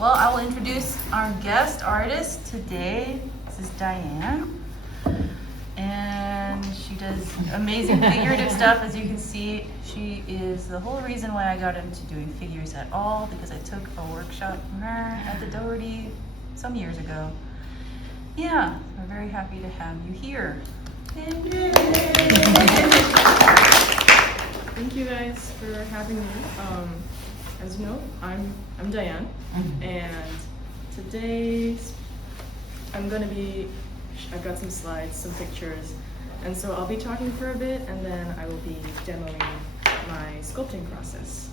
Well, I will introduce our guest artist today. This is Diane. And she does amazing figurative stuff, as you can see. She is the whole reason why I got into doing figures at all, because I took a workshop from her at the Dougherty some years ago. Yeah, we're very happy to have you here. Yay. Thank you guys for having me. As you know, I'm Diane, and today I've got some slides, some pictures, and so I'll be talking for a bit, and then I will be demoing my sculpting process.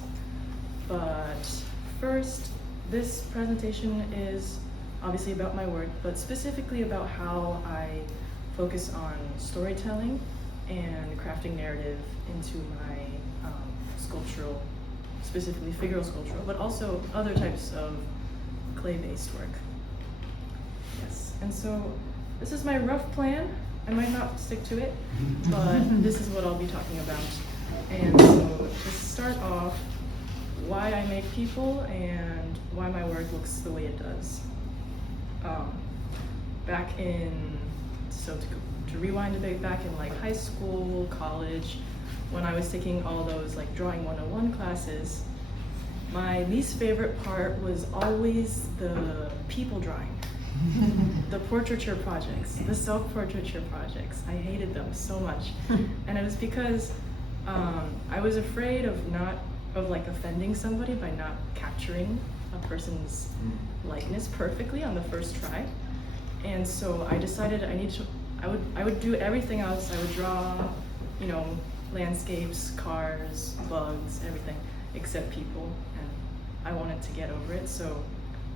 But first, this presentation is obviously about my work, but specifically about how I focus on storytelling and crafting narrative into my sculptural, specifically figural sculptural, but also other types of clay-based work. Yes, and so this is my rough plan. I might not stick to it, but this is what I'll be talking about. And so to start off, why I make people and why my work looks the way it does. To rewind a bit, back in like high school, college, when I was taking all those like drawing 101 classes, my least favorite part was always the people drawing. The portraiture projects, the self-portraiture projects. I hated them so much. And it was because I was afraid of offending somebody by not capturing a person's likeness perfectly on the first try. And so I decided I would do everything else. I would draw, landscapes, cars, bugs, everything, except people. And I wanted to get over it. So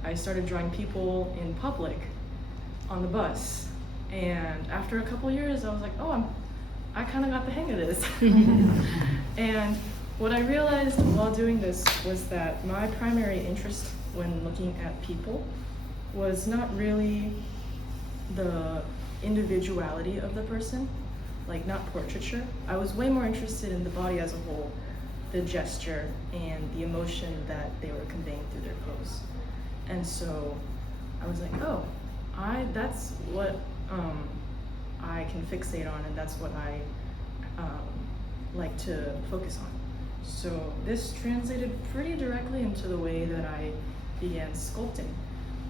I started drawing people in public on the bus. And after a couple years, I was like, I kind of got the hang of this. And what I realized while doing this was that my primary interest when looking at people was not really the individuality of the person, like not portraiture. I was way more interested in the body as a whole, the gesture and the emotion that they were conveying through their pose. And so I was like, that's what I can fixate on, and that's what I like to focus on. So this translated pretty directly into the way that I began sculpting,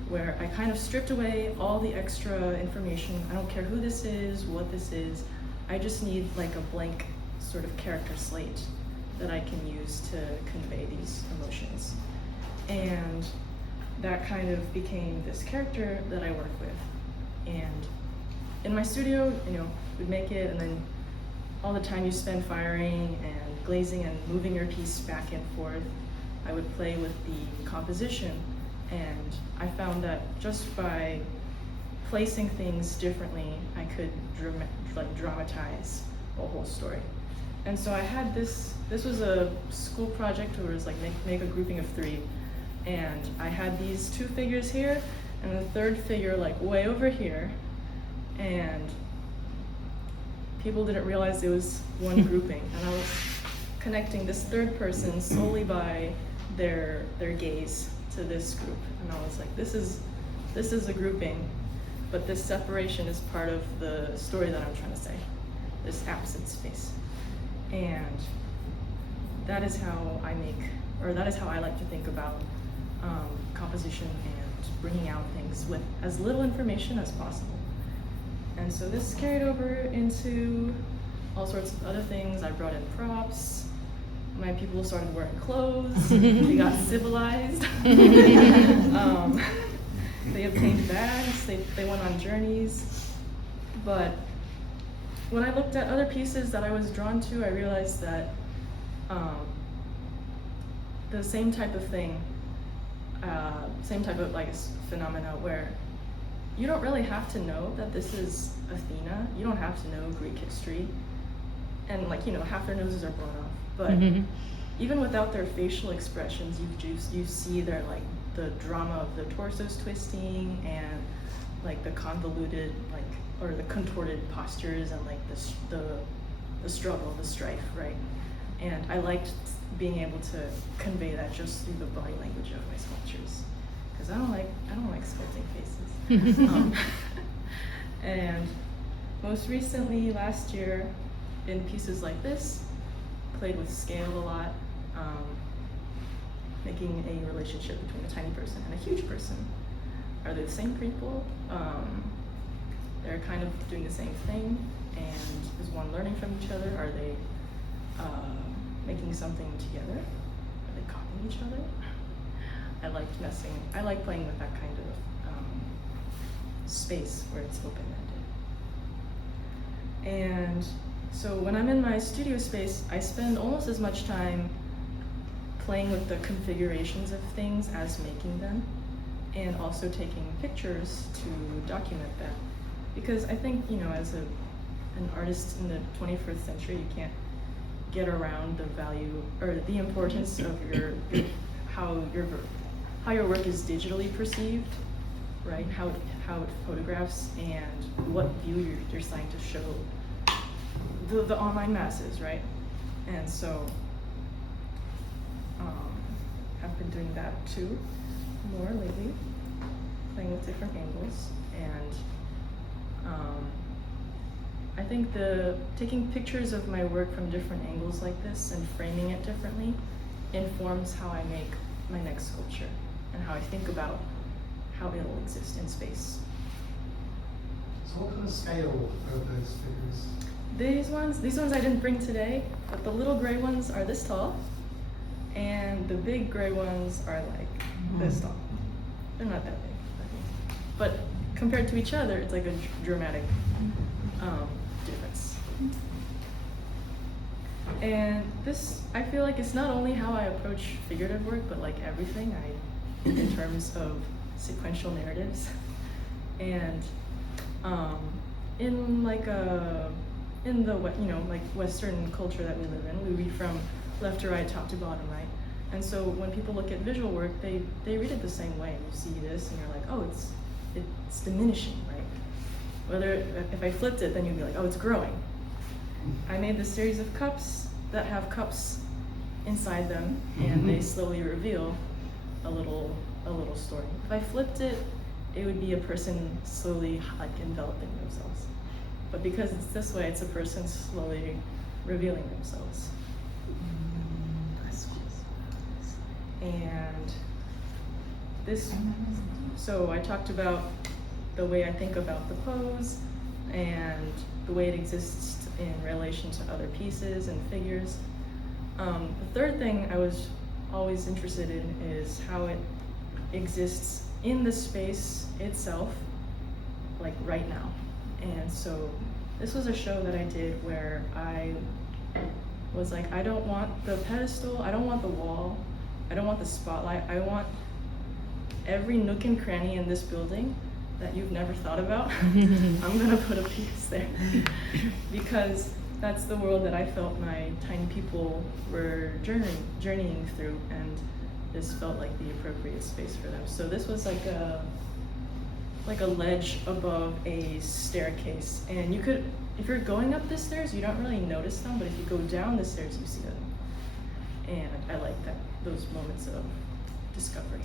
where I kind of stripped away all the extra information. I don't care who this is, what this is. I just need like a blank sort of character slate that I can use to convey these emotions. And that kind of became this character that I work with. And in my studio, we'd make it, and then all the time you spend firing and glazing and moving your piece back and forth, I would play with the composition. And I found that just by placing things differently, I could dramatize a whole story. And so I had this was a school project where it was like make a grouping of 3. And I had these 2 figures here, and the third figure like way over here. And people didn't realize it was one grouping. And I was connecting this third person solely by their gaze to this group. And I was like, this is a grouping, but this separation is part of the story that I'm trying to say, this absent space. And that is how I like to think about composition and bringing out things with as little information as possible. And so this carried over into all sorts of other things. I brought in props. My people started wearing clothes. They got civilized. They obtained bags. They went on journeys. But when I looked at other pieces that I was drawn to, I realized that the same type of thing, same type of phenomena where you don't really have to know that this is Athena. You don't have to know Greek history. And half their noses are blown off. But even without their facial expressions, you see their the drama of the torsos twisting and the convoluted or the contorted postures and the struggle, the strife, right? And I liked being able to convey that just through the body language of my sculptures, because I don't like sculpting faces. And most recently, last year, in pieces like this, played with scale a lot, making a relationship between a tiny person and a huge person. Are they the same people? They're kind of doing the same thing, and is one learning from each other? Are they making something together? Are they copying each other? I like playing with that kind of space where it's open-ended. And so when I'm in my studio space, I spend almost as much time playing with the configurations of things as making them, and also taking pictures to document that. Because I think, you know, as an artist in the 21st century, you can't get around the value or the importance of how your work is digitally perceived, right? How it photographs and what view you're trying to show the online masses, right? And so I've been doing that too more lately, playing with different angles. And I think taking pictures of my work from different angles like this and framing it differently informs how I make my next sculpture and how I think about how it'll exist in space. So what kind of scale are those figures? These ones I didn't bring today, but the little gray ones are this tall, and the big gray ones are like this tall. They're not that big, I think. But compared to each other, it's like a dramatic difference. And this, I feel like it's not only how I approach figurative work, but like everything in terms of sequential narratives. And in the like Western culture that we live in, we read from left to right, top to bottom, right? And so when people look at visual work, they read it the same way. You see this and you're like, oh, it's diminishing, right? Whether if I flipped it, then you'd be like, oh, it's growing. I made this series of cups that have cups inside them, and they slowly reveal a little story. If I flipped it, it would be a person slowly like enveloping themselves. But because it's this way, it's a person slowly revealing themselves. And this, so I talked about the way I think about the pose and the way it exists in relation to other pieces and figures. The third thing I was always interested in is how it exists in the space itself, like right now. And so this was a show that I did where I was like, I don't want the pedestal, I don't want the wall, I don't want the spotlight, I want every nook and cranny in this building that you've never thought about. I'm gonna put a piece there. Because that's the world that I felt my tiny people were journeying through, and this felt like the appropriate space for them. So this was like a ledge above a staircase, and you could, if you're going up the stairs, you don't really notice them, but if you go down the stairs, you see them. And I like that, those moments of discovery.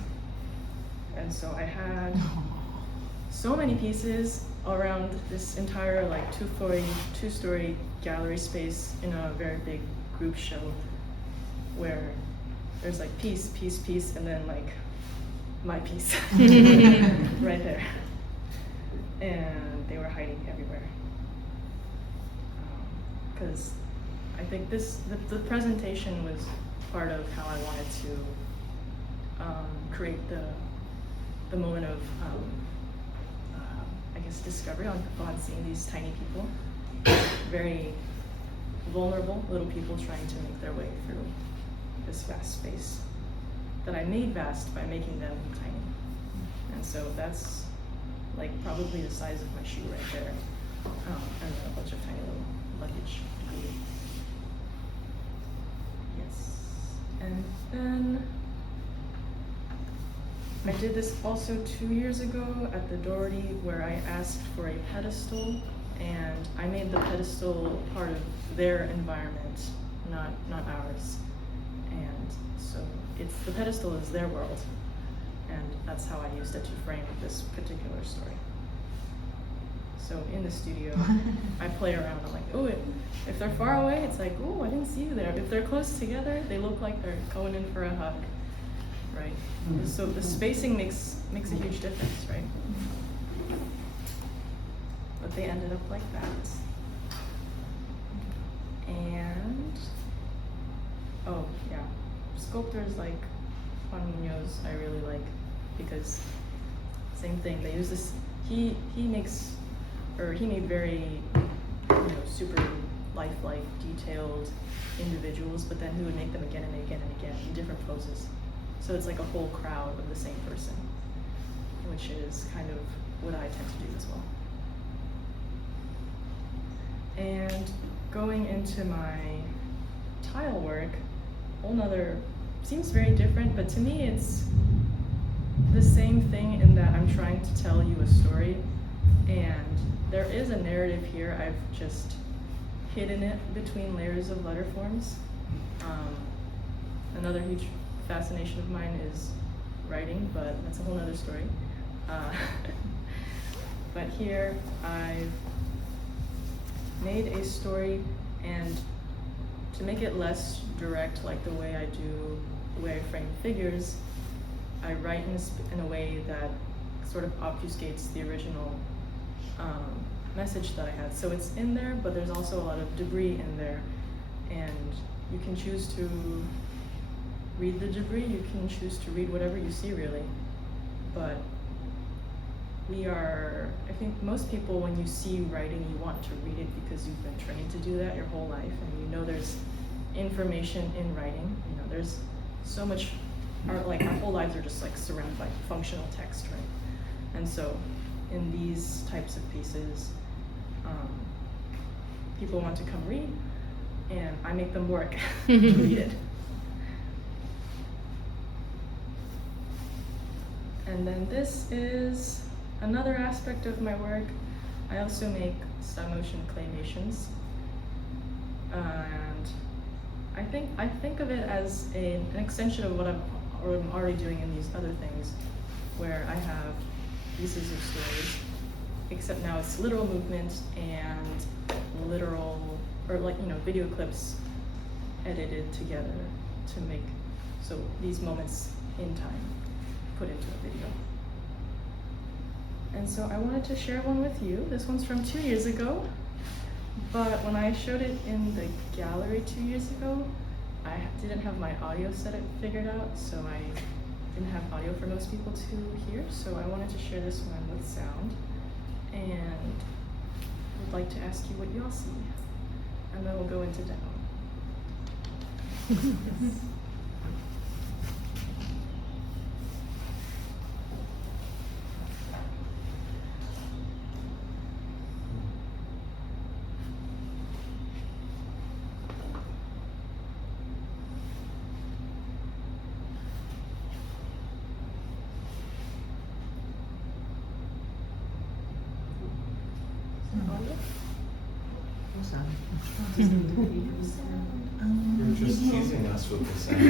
And so I had so many pieces around this entire like two-story gallery space in a very big group show where there's like piece, and then like my piece right there. And they were hiding everywhere. Because I think the presentation was part of how I wanted to create the moment of I guess discovery on seeing these tiny people, very vulnerable little people trying to make their way through this vast space that I made vast by making them tiny. And so that's like probably the size of my shoe right there, and then a bunch of tiny little luggage. Yes. And then I did this also 2 years ago at the Dougherty, where I asked for a pedestal, and I made the pedestal part of their environment, not ours. And so the pedestal is their world, and that's how I used it to frame this particular story. So in the studio, I play around. I'm like, oh, if they're far away, it's like, oh, I didn't see you there. If they're close together, they look like they're going in for a hug, right? So the spacing makes a huge difference, right? But they ended up like that. And, oh yeah, sculptors like Juan Munoz I really like, because same thing, they use this, he made very, super lifelike, detailed individuals, but then he would make them again and again and again in different poses. So it's like a whole crowd of the same person, which is kind of what I tend to do as well. And going into my tile work, whole nother, seems very different, but to me it's the same thing in that I'm trying to tell you a story, and there is a narrative here. I've just hidden it between layers of letter forms. Another huge fascination of mine is writing, but that's a whole nother story. But here I've made a story, and to make it less direct, like the way I frame figures, I write in a way that sort of obfuscates the original message that I had. So it's in there, but there's also a lot of debris in there, and you can choose to read the debris, you can choose to read whatever you see, really. But I think most people, when you see writing, you want to read it because you've been trained to do that your whole life, and you know there's information in writing. There's so much, our whole lives are just like surrounded by functional text, right? And so in these types of pieces, people want to come read, and I make them work to read it. And then this is another aspect of my work. I also make stop motion claymations, and I think of it as an extension of what I'm already doing in these other things, where I have pieces of stories, except now it's literal movement and literal, or video clips edited together to make, so these moments in time put into a video. And so I wanted to share one with you. This one's from 2 years ago, but when I showed it in the gallery 2 years ago, I didn't have my audio setup figured out, so I didn't have audio for most people to hear, so I wanted to share this one with sound, and would like to ask you what y'all see, and then we'll go into demo. Yes. You're just teasing us with the sound.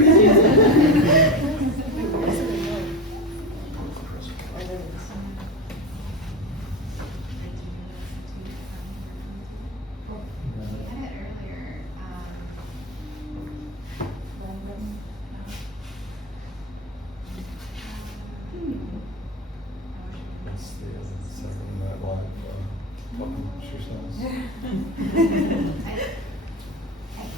That's the second Night Live exercise.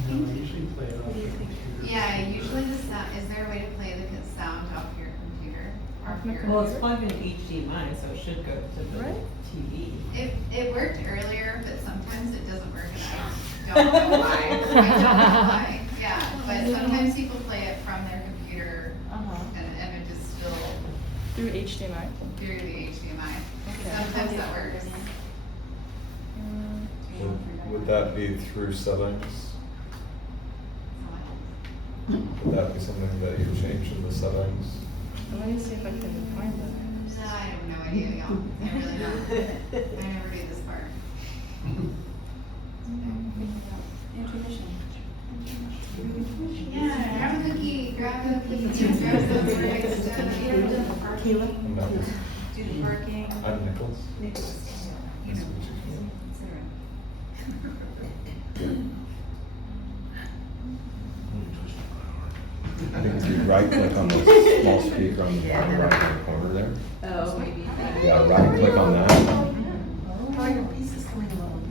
No, I usually play it off your computer. Yeah, usually the sound, is there a way to play the sound off your computer? Or off your, Well, it's plugged in HDMI, so it should go to the Right. TV. it worked earlier, but sometimes it doesn't work, and I don't know why. I don't know why. Yeah, but sometimes people play it from their computer, and it just still Through HDMI. through the HDMI. Okay. Sometimes that works. Would that be through settings? Would that be something that you change in the settings? Let me see if I can find that. No, I have no idea, y'all. I really don't. I never do this part. Intermission. Yeah, grab a cookie, grab a cookie, grab some perfect stuff. I'm not. Do the parking. I'm Nicholas. Nice to meet I think if you right click on the small speaker on the bottom right hand corner there. Oh, maybe. Yeah, right click on that. Oh, your piece is coming along.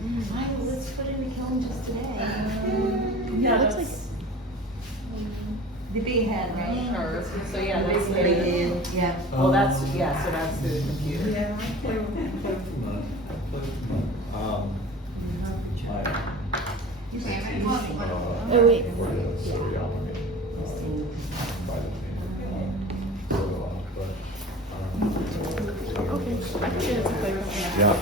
Let's put in the calendar today. Yeah, it looks that's- The big head, right? Curve. So yeah, that's the. Yeah. Oh, that's, yeah, so that's the computer. Yeah, I play with mine. I play with mine. Oh, wait. So yeah, I mean, by the name. So, Okay, I can get it to play with me. yeah.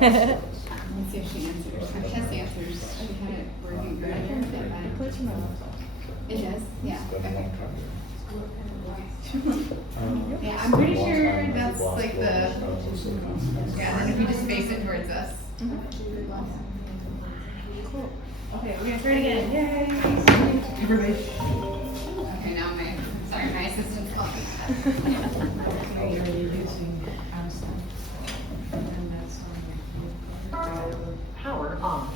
Let's see if she answers. If Tess answers, she had it working good. It does, yeah. Okay. Yeah, I'm pretty sure that's like the, yeah, and if you just face it towards us. Cool. Okay, we're gonna try it again. Yay! Okay, now sorry, my assistant's calling. Power on.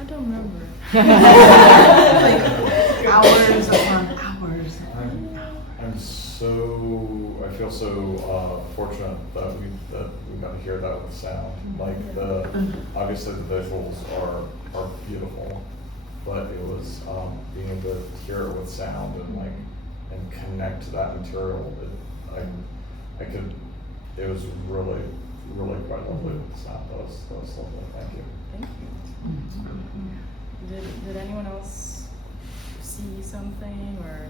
I don't remember. Hours upon hours. I feel so fortunate that we got to hear that with sound. Like obviously the visuals are beautiful, but it was being able to hear it with sound and connect to that material. It was really quite lovely with the sound. That was lovely. Thank you. Thank you. Did anyone else see something or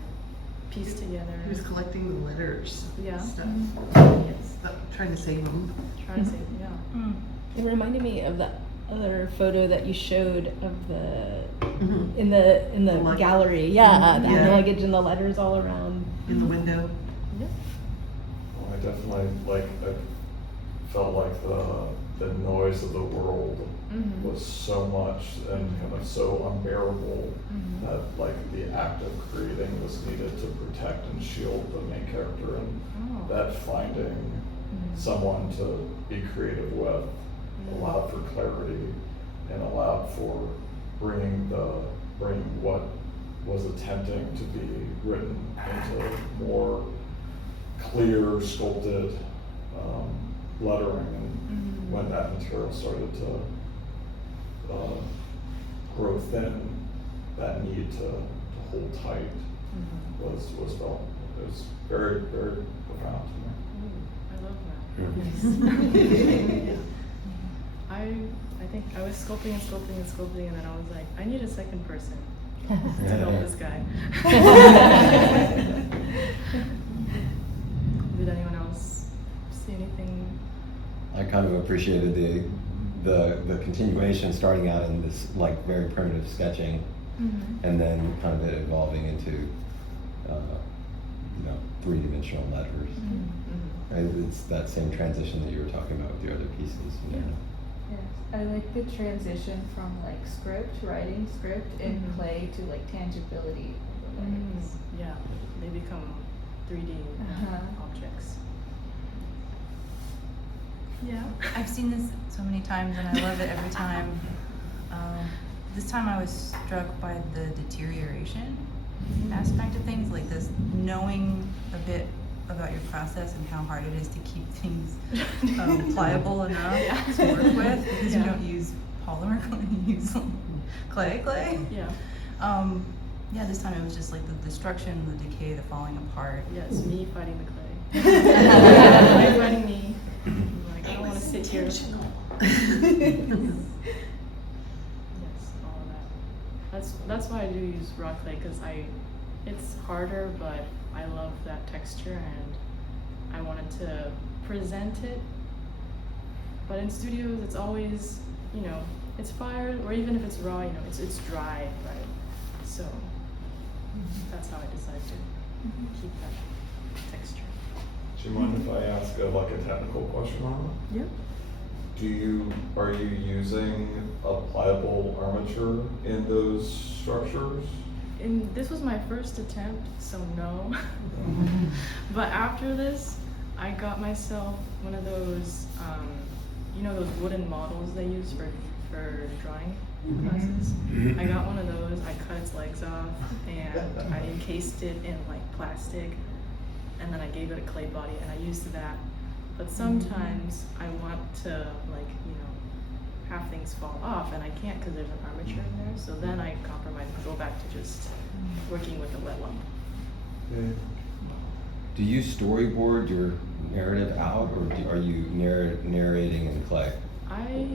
piece together? He was collecting the letters. Yeah. Stuff. Yes, trying to save them. Trying to say, yeah. It reminded me of that other photo that you showed of the Mhm. in the luggage. gallery. Yeah, the Yeah. luggage and the letters all around. In the window. Yeah. Well, I definitely felt like the noise of the world Mhm. was so much and kind of so unbearable Mhm. that like the act of creating was needed to protect and shield the main character, and Oh. that finding Mhm. someone to be creative with Mhm. allowed for clarity and allowed for bringing what was attempting to be written into more clear, sculpted lettering. And when that material started to grow thin, that need to hold tight Mhm. was felt. It was very, very profound to me. Ooh, I love that. Yeah. I think I was sculpting and then I was like, I need a second person to help this guy. Did anyone else see anything? I kind of appreciated the continuation, starting out in this like very primitive sketching, and then kind of it evolving into three-dimensional letters. And it's that same transition that you were talking about with your other pieces. You know? Yes, I like the transition from like writing script in Mhm. clay to like tangibility of the letters. Yeah, they become 3D Uh-huh. objects. Yeah. I've seen this so many times and I love it every time. This time I was struck by the deterioration aspect of things, like this, knowing a bit about your process and how hard it is to keep things pliable enough to work with, because you don't use polymer clay, you use clay. Yeah. Yeah, this time it was just like the destruction, the decay, the falling apart. Yes, me fighting the clay. Clay fighting me. I'm like, I don't want to sit here. Yes, all of that. That's why I do use raw clay, because it's harder, but I love that texture and I wanted to present it. But in studios, it's always, it's fired, or even if it's raw, it's dry, right? So that's how I decided to keep that texture. Do you mind if I ask a technical question on it? Yeah. Are you using a pliable armature in those structures? And this was my first attempt, so no. But after this, I got myself one of those, those wooden models they use for drawing classes. I got one of those, I cut its legs off, and I encased it in like plastic, and then I gave it a clay body, and I used that. But sometimes I want to have things fall off, and I can't because there's an armature in there, so then I compromise and go back to just working with a wet lump. Do you storyboard your narrative out, or are you narrating in clay? I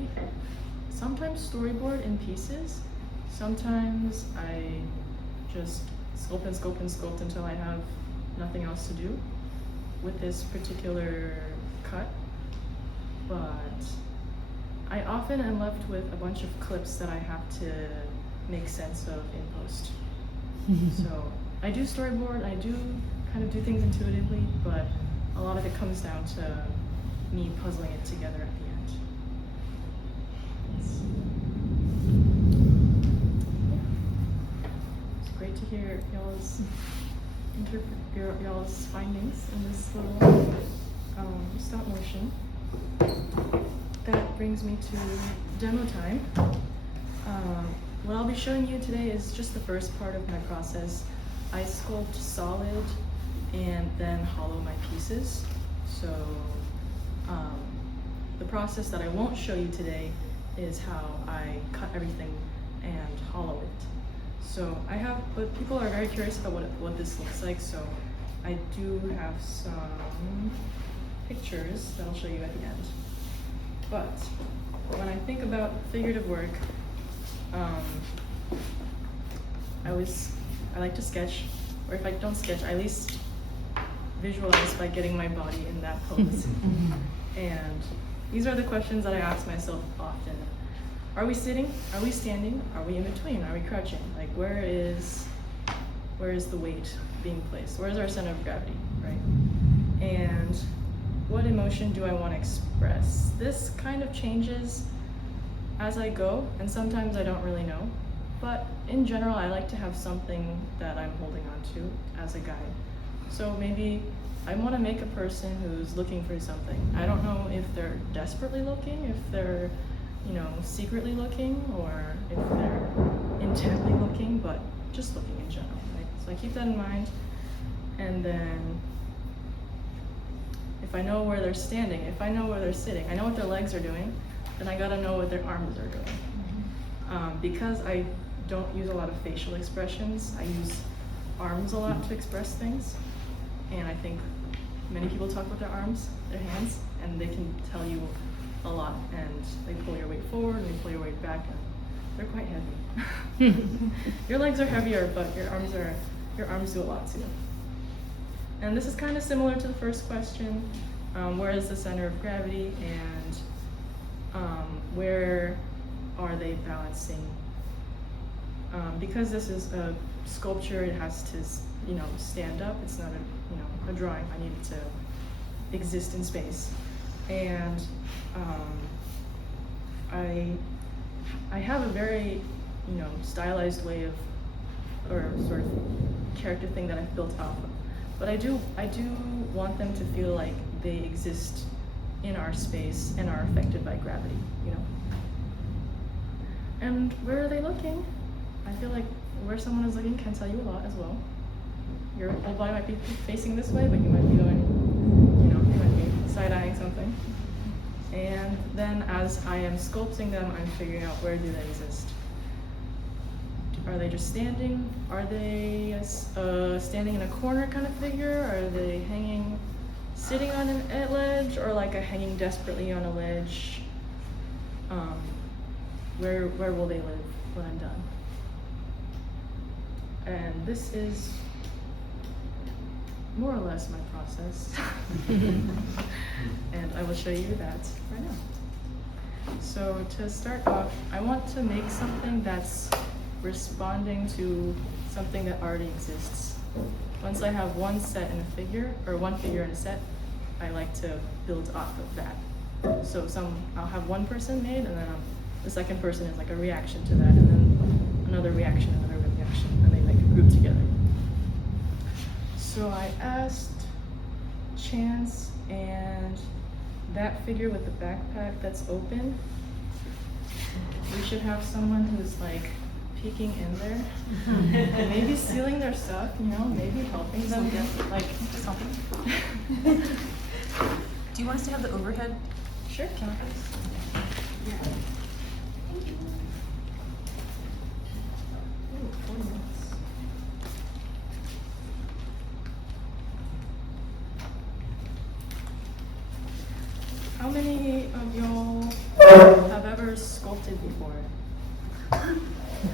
sometimes storyboard in pieces. Sometimes I just sculpt until I have nothing else to do with this particular cut. But I often am left with a bunch of clips that I have to make sense of in post. So I do storyboard, I do kind of do things intuitively, but a lot of it comes down to me puzzling it together at the end. It's great to hear y'all's findings in this little stop motion. That brings me to demo time. What I'll be showing you today is just the first part of my process. I sculpt solid and then hollow my pieces. So the process that I won't show you today is how I cut everything and hollow it. So but people are very curious about what this looks like, so I do have some pictures that I'll show you at the end. But when I think about figurative work, I like to sketch, or if I don't sketch, I at least visualize by getting my body in that pose. And these are the questions that I ask myself often. Are we sitting? Are we standing? Are we in between? Are we crouching? Like, where is the weight being placed? Where is our center of gravity, right? And what emotion do I want to express? This kind of changes as I go, and sometimes I don't really know. But in general, I like to have something that I'm holding on to as a guide. So maybe I want to make a person who's looking for something. I don't know if they're desperately looking, if they're, secretly looking, or if they're intently looking, but just looking in general, right? So I keep that in mind. And then if I know where they're standing, if I know where they're sitting, I know what their legs are doing, then I gotta know what their arms are doing. Because I don't use a lot of facial expressions, I use arms a lot to express things. And I think many people talk with their arms, their hands, and they can tell you a lot. And they pull your weight forward, and they pull your weight back, and they're quite heavy. Your legs are heavier, but your arms do a lot too. And this is kind of similar to the first question, where is the center of gravity, and where are they balancing? Because this is a sculpture, it has to, stand up. It's not a drawing. I need it to exist in space. And I have a very, stylized way of, or sort of character thing that I've built off of. But I do want them to feel like they exist in our space and are affected by gravity, And where are they looking? I feel like where someone is looking can tell you a lot as well. Your whole body might be facing this way, but you might be going, you might be side-eyeing something. And then as I am sculpting them, I'm figuring out where do they exist. Are they just standing? Are they standing in a corner kind of figure? Are they hanging, sitting on an ledge, or like a hanging desperately on a ledge? Where will they live when I'm done? And this is more or less my process. And I will show you that right now. So to start off, I want to make something that's responding to something that already exists. Once I have one set in a figure, or one figure in a set, I like to build off of that. So I'll have one person made, and then the second person is like a reaction to that, and then another reaction, and they like group together. So I asked Chance and that figure with the backpack that's open, we should have someone who's like peeking in there and maybe stealing their stuff, maybe helping them get Just helping. Do you want us to have the overhead? Sure. Cameras? Yeah. Thank you. Ooh, 4 minutes. How many of y'all have ever sculpted before?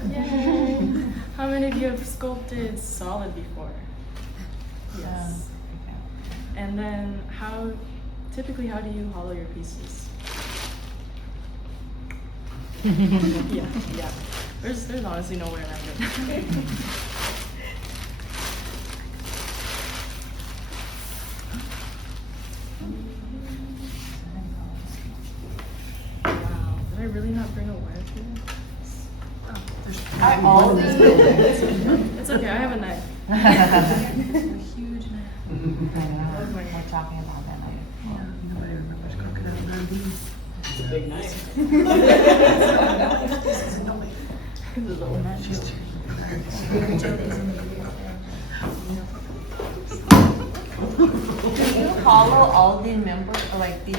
Yay! How many of you have sculpted solid before? Yes. And then typically how do you hollow your pieces? Yeah. There's honestly no way around it. Wow, did I really not bring a wire tool? I always It's okay, I have a knife. It's a huge knife. I know, we're talking about that later. Yeah. Nobody remembers crocodile Dundee. It's a big knife. This is nobody. Do you hollow all the members, or like the,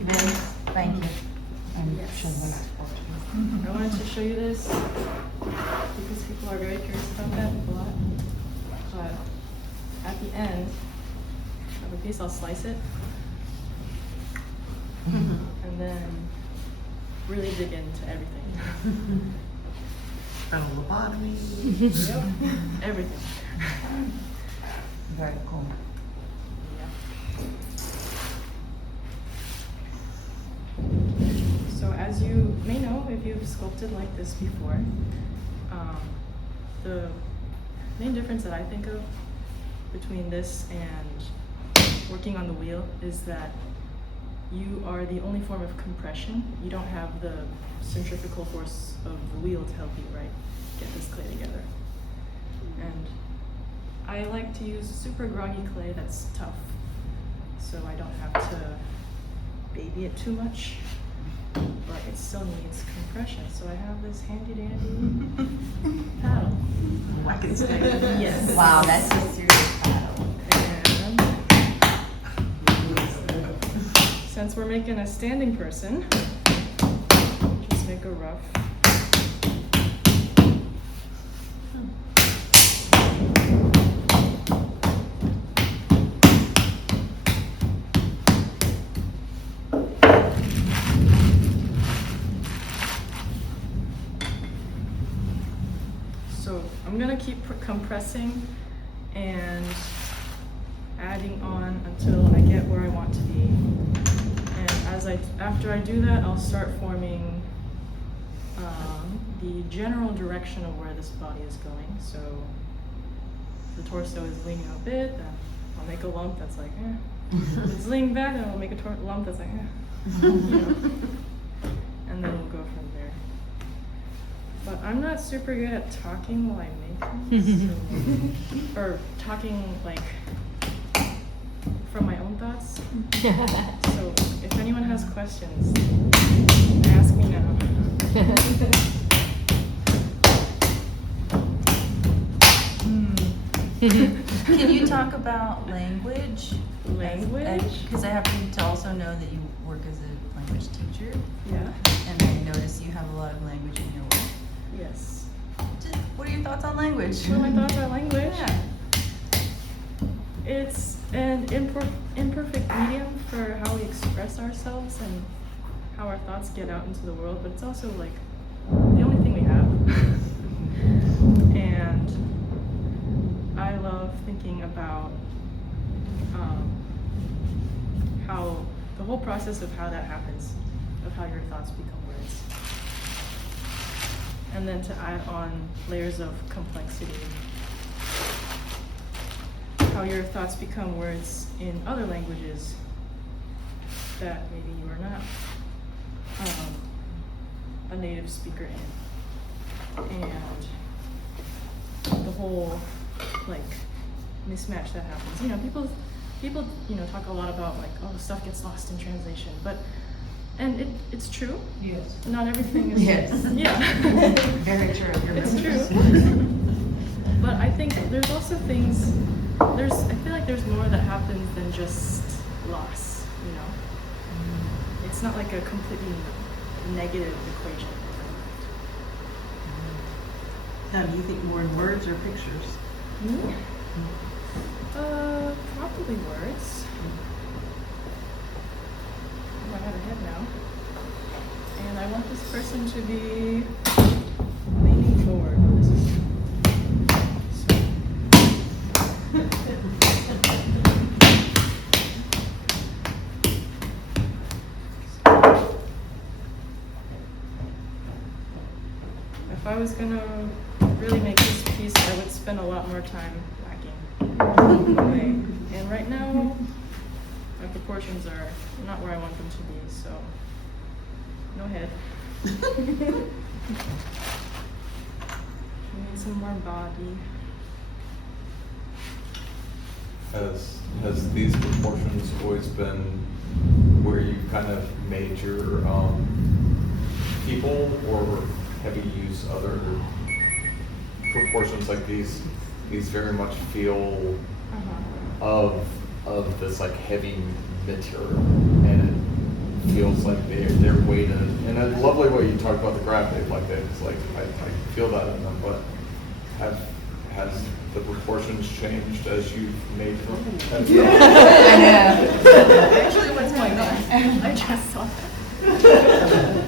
limbs? Thank you. Yes. I wanted to show you this because people are very curious about that a lot. But at the end of a piece, I'll slice it and then really dig into everything. Frontal lobotomy. Yep. Everything. Very cool. So as you may know, if you've sculpted like this before, the main difference that I think of between this and working on the wheel is that you are the only form of compression. You don't have the centrifugal force of the wheel to help you, right, get this clay together. And I like to use super groggy clay that's tough, so I don't have to baby it too much, but it still needs compression. So I have this handy dandy paddle. Whacking stick. Yes. Wow, that's a serious paddle. And since we're making a standing person, just make a rough. So I'm gonna keep compressing and adding on until I get where I want to be. And after I do that, I'll start forming the general direction of where this body is going. So the torso is leaning a bit, then I'll make a lump that's like, eh. It's leaning back, and I'll make a lump that's like, eh. You know? And then we'll go from there. But I'm not super good at talking while I make them, so, or talking like from my own thoughts. So if anyone has questions, ask me now. Can you talk about language? Language? Because I happen to also know that you work as a language teacher, Yeah. and I notice you have a lot of language in your work. Yes. What are your thoughts on language? What are my thoughts on language? Yeah. It's an imperfect medium for how we express ourselves and how our thoughts get out into the world, but it's also like the only thing we have. And I love thinking about how the whole process of how that happens, of how your thoughts become words. And then to add on layers of complexity, how your thoughts become words in other languages that maybe you are not a native speaker in. And the whole like mismatch that happens. You know, people talk a lot about like, oh, stuff gets lost in translation, and it's true. Yes. Not everything is. Yes. Yeah. Very true. It's true. But I think there's also things. I feel like there's more that happens than just loss. You know, it's not like a completely negative equation. Now, do you think more in words or pictures? Probably words. I have a head now. And I want this person to be leaning forward. This is if I was gonna really make this piece, I would spend a lot more time whacking away. And right now, my proportions are not where I want them to be, so no head. We need some more body. Has these proportions always been where you kind of made your people, or have you used other proportions like these? These very much feel of this like heavy material, and it feels like they're weighted. And a lovely way you talk about the graphic like that. It's like I feel that in them, but has the proportions changed as you've made them? I know. Actually, what's going on? I just saw that.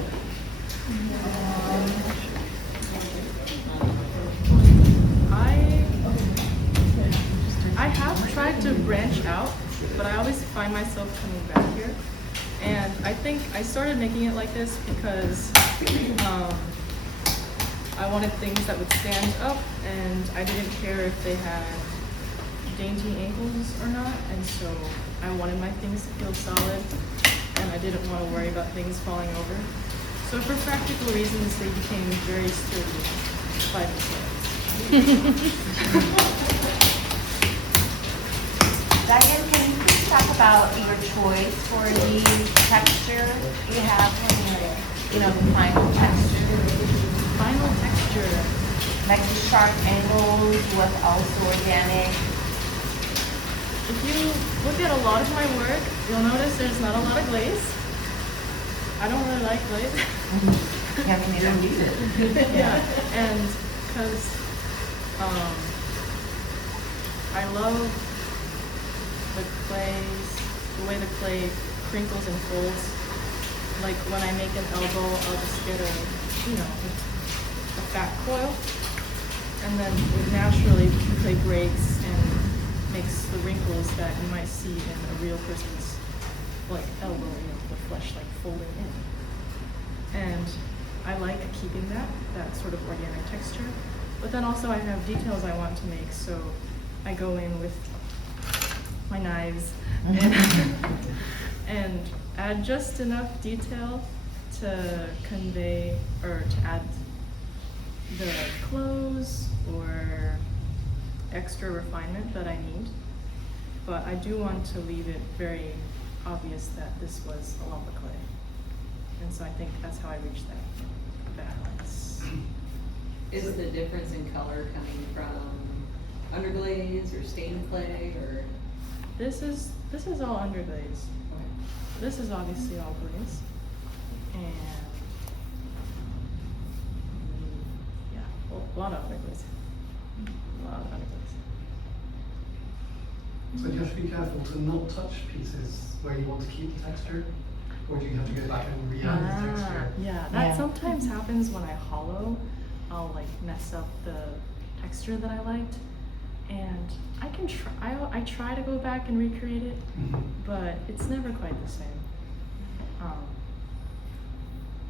I have tried to branch out, but I always find myself coming back here. And I think I started making it like this because I wanted things that would stand up, and I didn't care if they had dainty ankles or not, and so I wanted my things to feel solid, and I didn't want to worry about things falling over. So for practical reasons, they became very sturdy by themselves. Diane, can you please talk about your choice for the texture you have when the final texture? Final texture. Like the sharp angles was also organic. If you look at a lot of my work, you'll notice there's not a lot of glaze. I don't really like glaze. You don't need it. Yeah, and because I love the clays, the way the clay crinkles and folds. Like when I make an elbow, I'll just get a fat coil, and then it naturally the clay breaks and makes the wrinkles that you might see in a real person's like elbow, the flesh like folding in. And I like keeping that sort of organic texture. But then also I have details I want to make, so I go in with my knives and add just enough detail to convey or to add the clothes or extra refinement that I need. But I do want to leave it very obvious that this was a lump of clay. And so I think that's how I reached that balance. Is the difference in color coming from underglaze or stained clay or? This is all underglaze. Okay. This is obviously all glaze. And yeah, a lot of underglaze. A lot of underglaze. So do you have to be careful to not touch pieces where you want to keep the texture? Or do you have to go back and re-add the texture? Yeah, that sometimes happens when I hollow. I'll like mess up the texture that I liked. And I can try, I try to go back and recreate it, but it's never quite the same.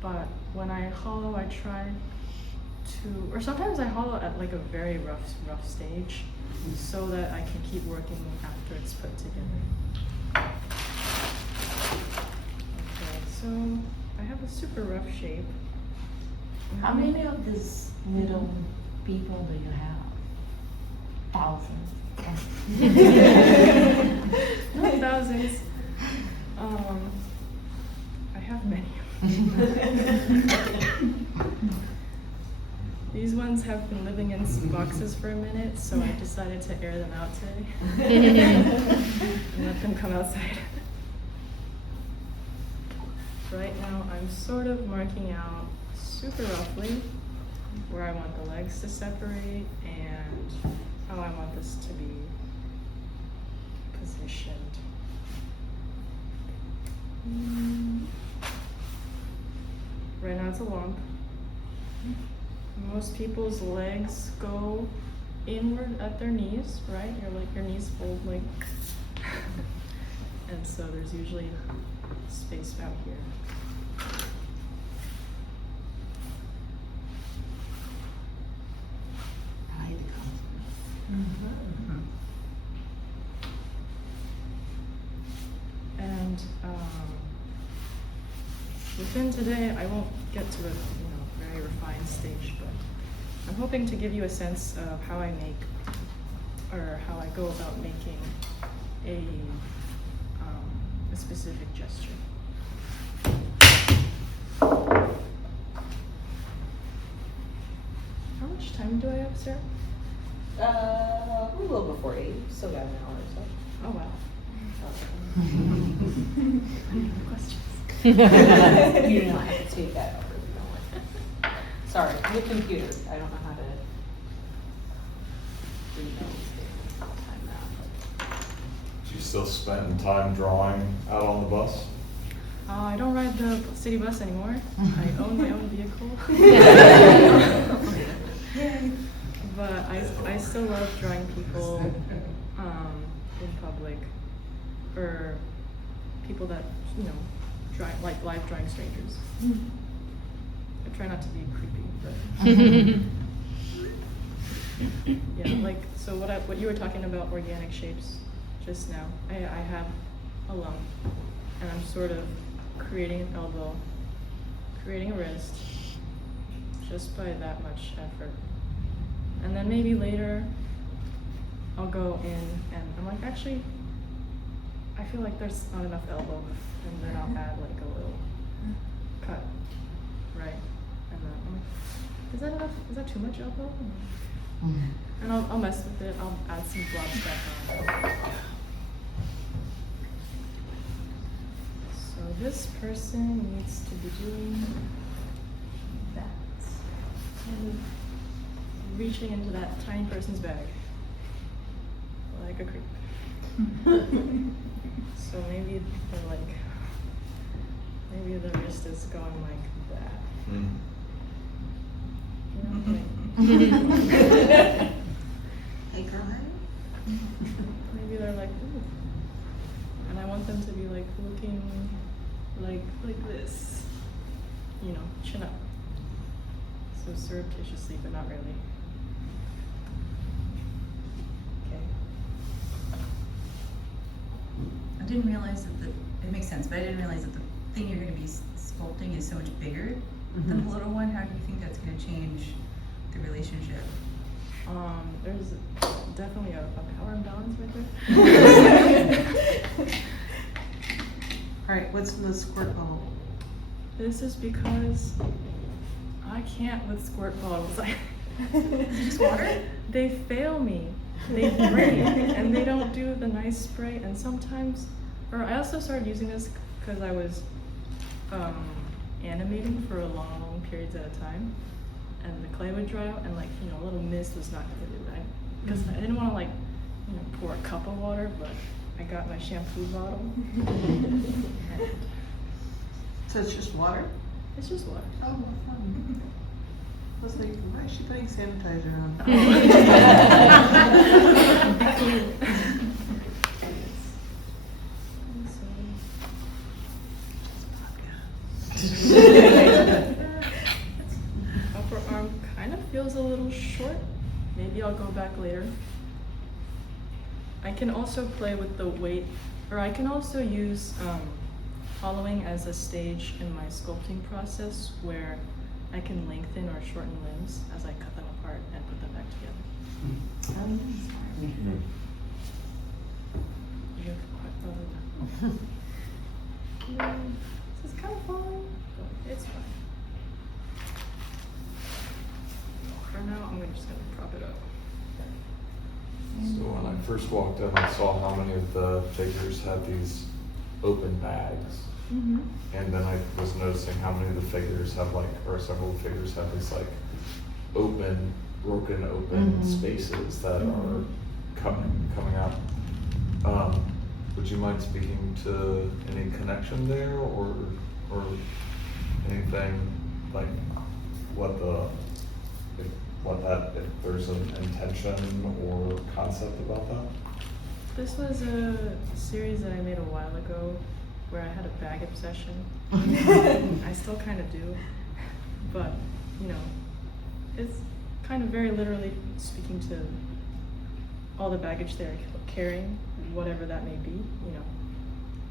But when I hollow, I try to, or sometimes I hollow at like a very rough stage, so that I can keep working after it's put together. Okay, so I have a super rough shape. How many of these little people do you have? Thousands. Not thousands. I have many. These ones have been living in some boxes for a minute, so I decided to air them out today. And let them come outside. Right now, I'm sort of marking out super roughly where I want the legs to separate and how I want this to be positioned. Right now it's a lump. Most people's legs go inward at their knees, right? Your knees fold like, and so there's usually space out here. I like the contrast. And within today, I won't get to a very refined stage, but I'm hoping to give you a sense of how I make, or how I go about making a specific gesture. How much time do I have, Sarah? We're a little before 8, still got an hour or so. Oh wow. Questions? You do not have to take that over if you don't want. Sorry, I'm a computer. I don't know how to read those time now. Do you still spend time drawing out on the bus? I don't ride the city bus anymore. I own my own vehicle. But I still love drawing people in public, or people that like live drawing strangers. I try not to be creepy, but Yeah, like, so what you were talking about, organic shapes, just now, I have a lump, and I'm sort of creating an elbow, creating a wrist, just by that much effort. And then maybe later, I'll go in and I'm like, actually, I feel like there's not enough elbow, and then I'll add like a little cut, right? And then I'm like, is that enough? Is that too much elbow? And I'll mess with it. I'll add some blob stuff on. So this person needs to be doing that. And reaching into that tiny person's bag. Like a creep. So maybe they're like, maybe the wrist is going like that. You know, like, Hey, girl. maybe they're like, ooh. And I want them to be like looking like this. You know, chin up. So surreptitiously, but not really. Okay. I didn't realize that it makes sense, but I didn't realize that the thing you're gonna be sculpting is so much bigger than the little one. How do you think that's gonna change the relationship? There's definitely a power imbalance right there. Alright, what's in the squirt bottle? This is because I can't with squirt bottles. Just water? They fail me. They break and they don't do the nice spray. And sometimes, or I also started using this because I was animating for long periods at a time, and the clay would dry out, and like, you know, a little mist was not gonna do that. Because I didn't want to like, you know, pour a cup of water, but I got my shampoo bottle. So it's just water? It's just water. Oh, fun. I was like, why is she putting sanitizer on? Upper arm kind of feels a little short. Maybe I'll go back later. I can also play with the weight, or I can also use hollowing as a stage in my sculpting process where I can lengthen or shorten limbs as I cut them apart and put them back together. You're quite well done. This is kind of fun, but it's fine. For now, I'm just gonna prop it up. So when I first walked in, I saw how many of the figures had these open bags. And then I was noticing how many of the figures have like, or several figures have these like open, broken open spaces that are coming out. Would you mind speaking to any connection there, or anything like if there's an intention or concept about that? This was a series that I made a while ago where I had a bag obsession. I still kind of do, but you know, it's kind of very literally speaking to all the baggage they're carrying, whatever that may be. You know,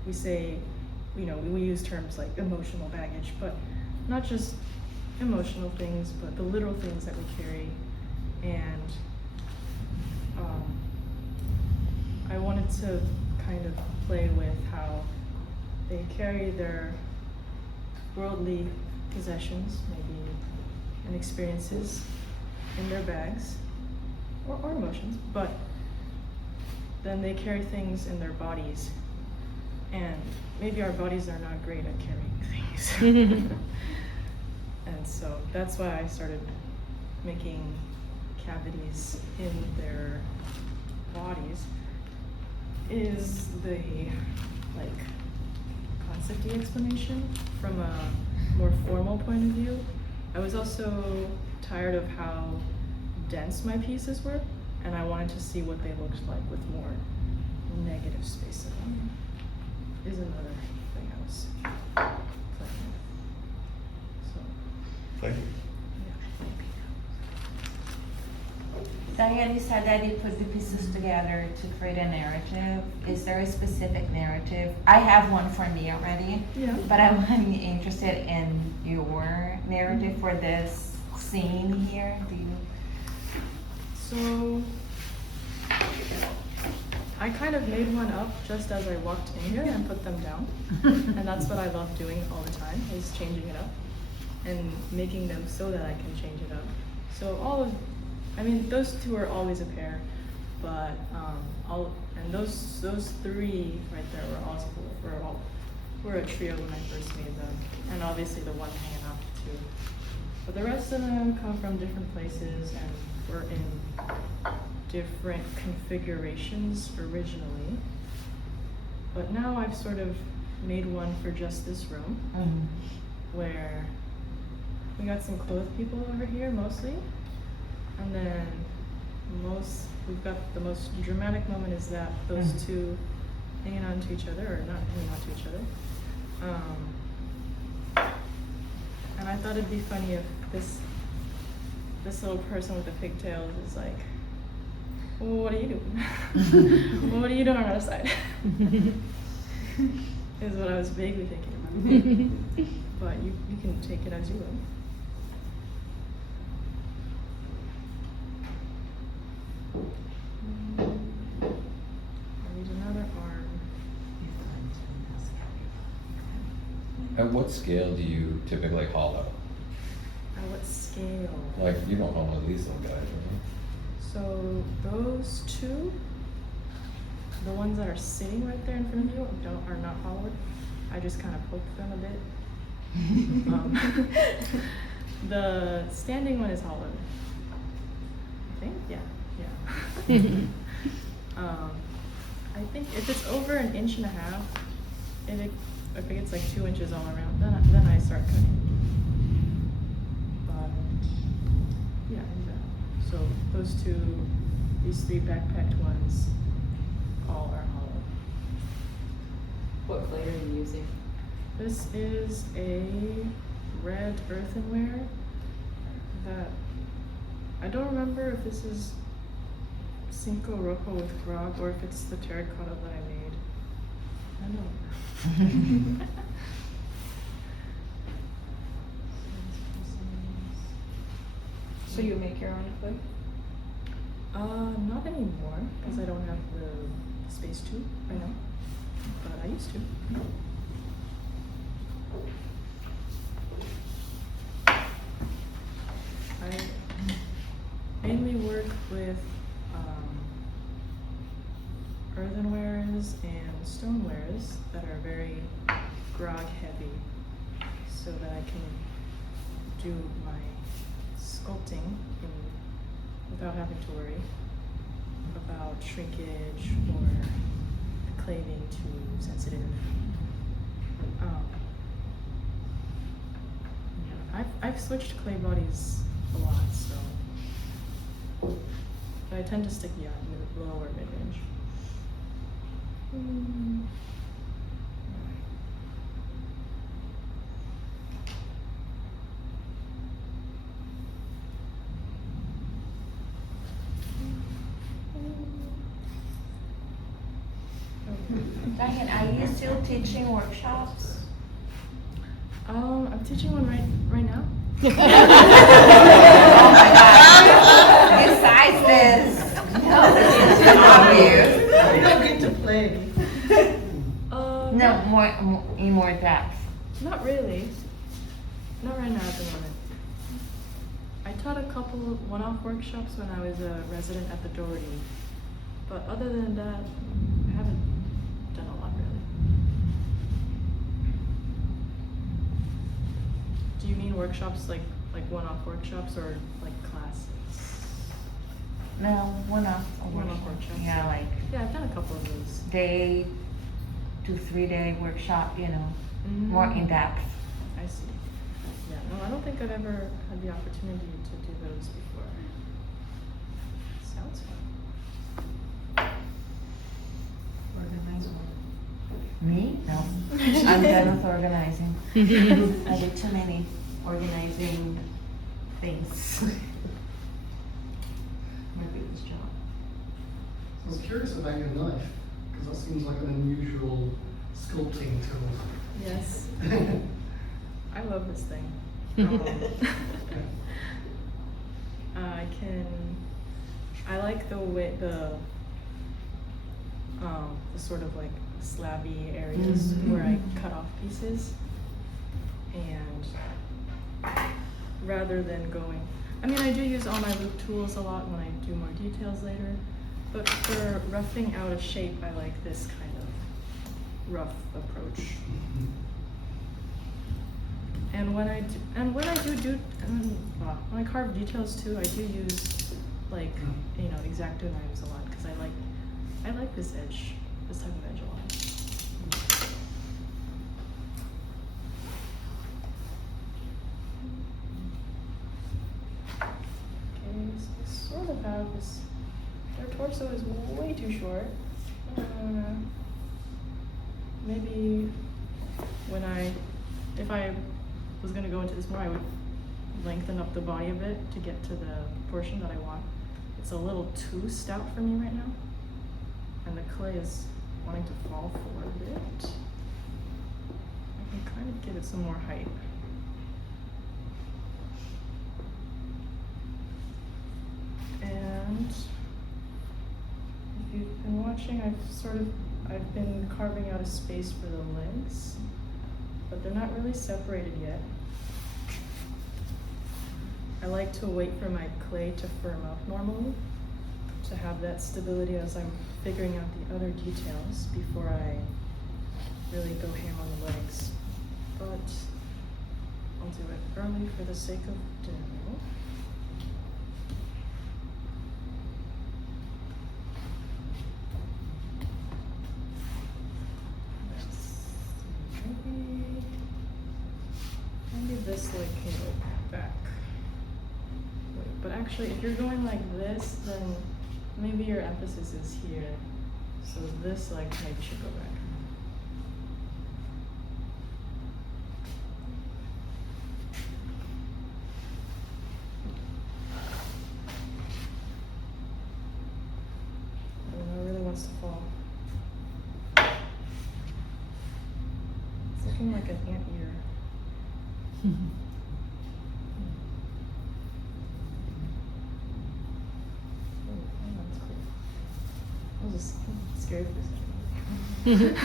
we say, you know, we use terms like emotional baggage, but not just emotional things, but the literal things that we carry. And I wanted to kind of play with how they carry their worldly possessions, maybe, and experiences in their bags, or emotions, but then they carry things in their bodies. And maybe our bodies are not great at carrying things. And so that's why I started making cavities in their bodies, is the like concept-y explanation from a more formal point of view. I was also tired of how dense my pieces were, and I wanted to see what they looked like with more negative space in them. Is another thing I was playing with. So, Thank you. yeah. Diane, you said that you put the pieces together to create a narrative. Is there a specific narrative? I have one for me already, Yeah. but I'm interested in your narrative for this scene here. Do you? So I kind of made one up just as I walked in here and put them down. And that's what I love doing all the time, is changing it up and making them so that I can change it up. So those two are always a pair, but those three right there were a trio when I first made them, and obviously the one hanging up too. But the rest of them come from different places and were in different configurations originally. But now I've sort of made one for just this room, where we got some clothed people over here mostly, and then we've got the most dramatic moment is that those two hanging on to each other, or not hanging on to each other. And I thought it'd be funny if this little person with the pigtails is like, well, what are you doing? What are you doing on the other side? Is what I was vaguely thinking about. But you can take it as you will. I need another arm. At what scale do you typically hollow? At what scale? Like, you don't hollow these little guys, right? So those two, the ones that are sitting right there in front of you, are not hollowed. I just kind of poked them a bit. The standing one is hollowed. I think, yeah. I think if it's over 1.5 inches, if it gets like 2 inches all around, then I start cutting. But yeah, so those two, these three backpacked ones, all are hollowed. What clay are you using? This is a red earthenware that I don't remember if this is Cinco Rojo with grog or if it's the terracotta that I made. I don't know. So you make your own clay? Not anymore, because I don't have the space to right now, but I used to. I mainly work with earthenwares and stonewares that are very grog heavy, so that I can do my sculpting without having to worry about shrinkage or the clay being too sensitive. I've switched clay bodies a lot, so but I tend to stick lower mid-range. Diane, are you still teaching workshops? I'm teaching one right now. Oh my God. Besides this, no, this is obvious. You don't get to play. No, in more depth. Not really. Not right now at the moment. I taught a couple one-off workshops when I was a resident at the Dougherty, but other than that, I haven't done a lot really. Do you mean workshops like one-off workshops or like classes? No, one-off One-off workshops. Yeah, like Yeah, I've done a couple of those. day to 3-day workshop, more in depth. I see. Yeah, no, I don't think I've ever had the opportunity to do those before. Sounds fun. Organize one. Me? No. I'm done with organizing. I do too many organizing things. Maybe I was curious about your knife, because that seems like an unusual sculpting tool. Yes. I love this thing. I like the way the sort of like slabby areas where I cut off pieces, and rather than going, I mean, I do use all my loop tools a lot when I do more details later, but for roughing out a shape, I like this kind of rough approach. And when I when I carve details too, I do use like X-Acto knives a lot because I like this edge, this type of edge a lot. Okay, so I sort of have this. Their torso is way too short. Maybe if I was going to go into this more, I would lengthen up the body a bit to get to the portion that I want. It's a little too stout for me right now, and the clay is wanting to fall forward a bit. I can kind of give it some more height. And if you've been watching, I've been carving out a space for the legs, but they're not really separated yet. I like to wait for my clay to firm up normally, to have that stability as I'm figuring out the other details before I really go ham on the legs. But I'll do it early for the sake of demo. Maybe this leg can go back. Wait, but actually, if you're going like this, then maybe your emphasis is here. So this leg maybe should go back. Oh, it really wants to fall. It's looking like an ant ear. I was just scared for a second.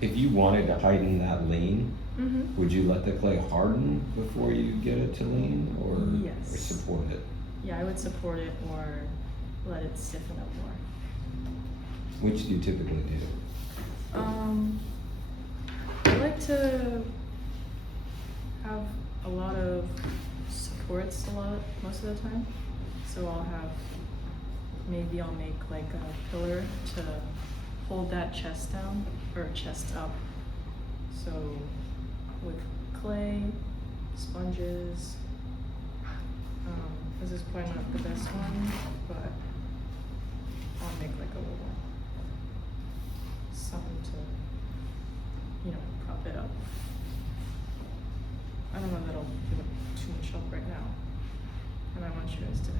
If you wanted to heighten that lean, would you let the clay harden before you get it to lean, or support it? Yeah, I would support it or let it stiffen up more. Which do you typically do? I like to have a lot of supports most of the time. So I'll make like a pillar to hold that chest down, or chest up. So with clay, sponges, this is probably not the best one, but I'll make like a little something to, prop it up. I don't know if that'll give it too much help right now, and I want you guys to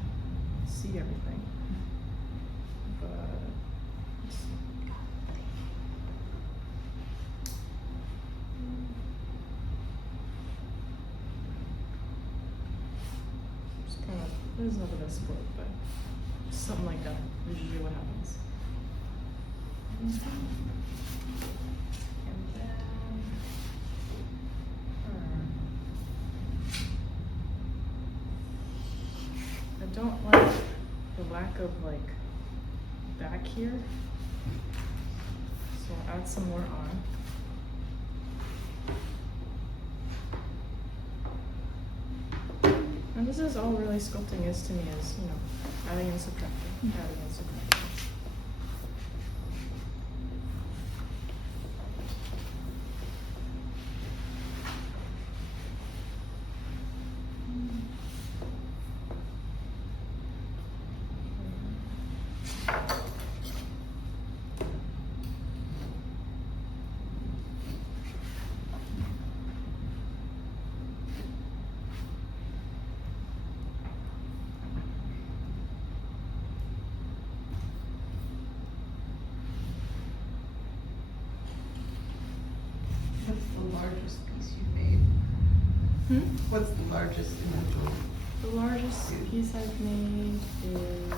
see everything, but let's see. This is not the best sport, but something like that is usually what happens. And then, I don't like the lack of back here, so I'll add some more on. And this is all really sculpting is to me, is, adding and subtracting, adding and subtracting. largest piece you've made? What's the largest individual? The largest piece I've made is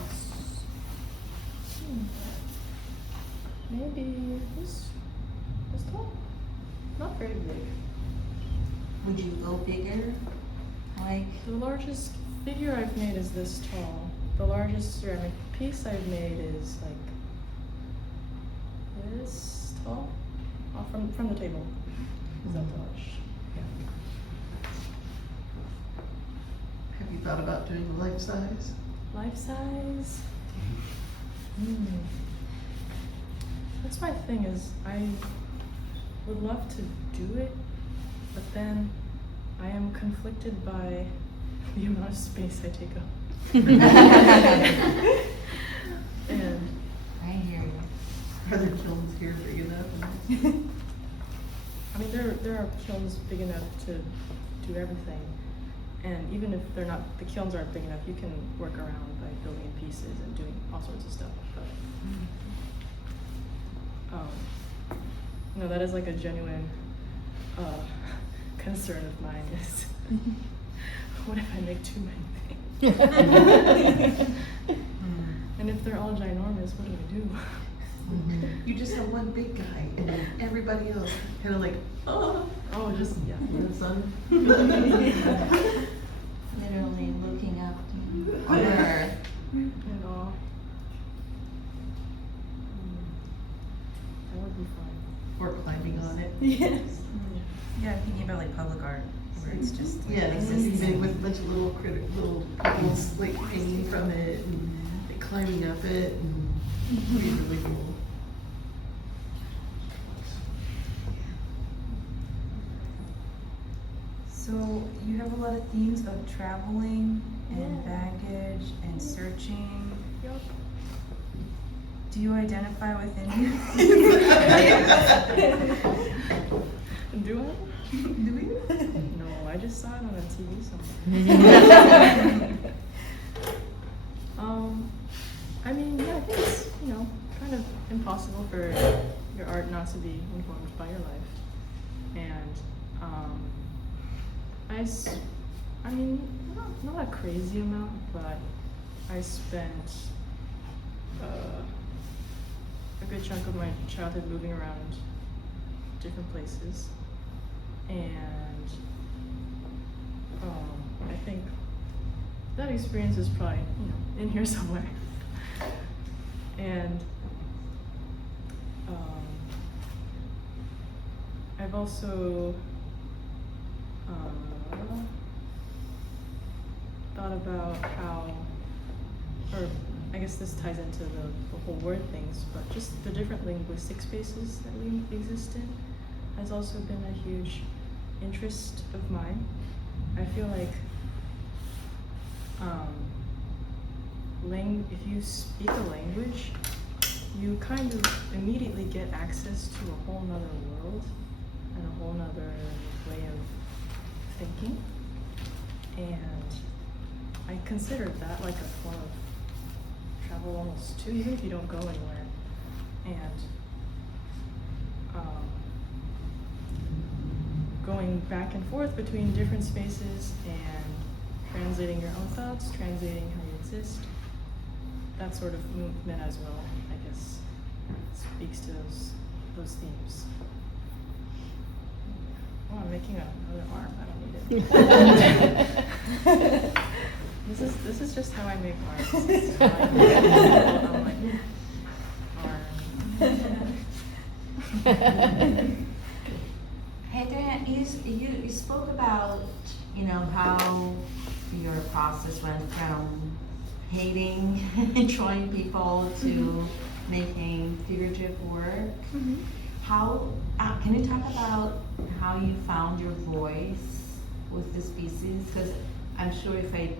maybe this tall. Not very big. Would you go bigger? Like, The largest figure I've made is this tall. The largest ceramic piece I've made is like this tall. From the table. Is that large? Yeah. Have you thought about doing a life size? Life size? That's my thing is I would love to do it, but then I am conflicted by the amount of space I take up. And I hear you. Are there kilns here big enough? I mean, there are kilns big enough to do everything, and even if they're not, the kilns aren't big enough, you can work around by building in pieces and doing all sorts of stuff. But no, that is like a genuine concern of mine. Is what if I make too many things? And if they're all ginormous, what do I do? You just have one big guy and then everybody else kind of like, oh. Oh, just yeah. Son. Literally looking up to you. Or And all. That would be fun. Or climbing on it. Yes. Yeah, I'm thinking about like public art, where it's just like Yeah, it's exists. big with a bunch of little people's like hanging from it and like, climbing up it and it'd be really cool. So you have a lot of themes of traveling and baggage and searching. Yup. Do you identify with any? Do I? Do you? No, I just saw it on a TV somewhere. I mean, yeah, I think it's, kind of impossible for your art not to be informed by your life. And, I mean, not a crazy amount, but I spent a good chunk of my childhood moving around different places. And I think that experience is probably, in here somewhere. And I've also thought about how, or I guess this ties into the whole word things, but just the different linguistic spaces that we exist in has also been a huge interest of mine. I feel like if you speak a language, you kind of immediately get access to a whole nother world and a whole nother way of thinking. And I considered that like a form of travel almost too, even if you don't go anywhere. And going back and forth between different spaces and translating your own thoughts, translating how you exist, that sort of movement as well, I guess, speaks to those themes. Oh, I'm making another arm. I don't need it. This is just how I make arms. This is how I make I'm like, arm. Hey Diane, you spoke about, how your process went from hating and drawing people to making figurative work. How, can you talk about how you found your voice with the species? Because I'm sure if I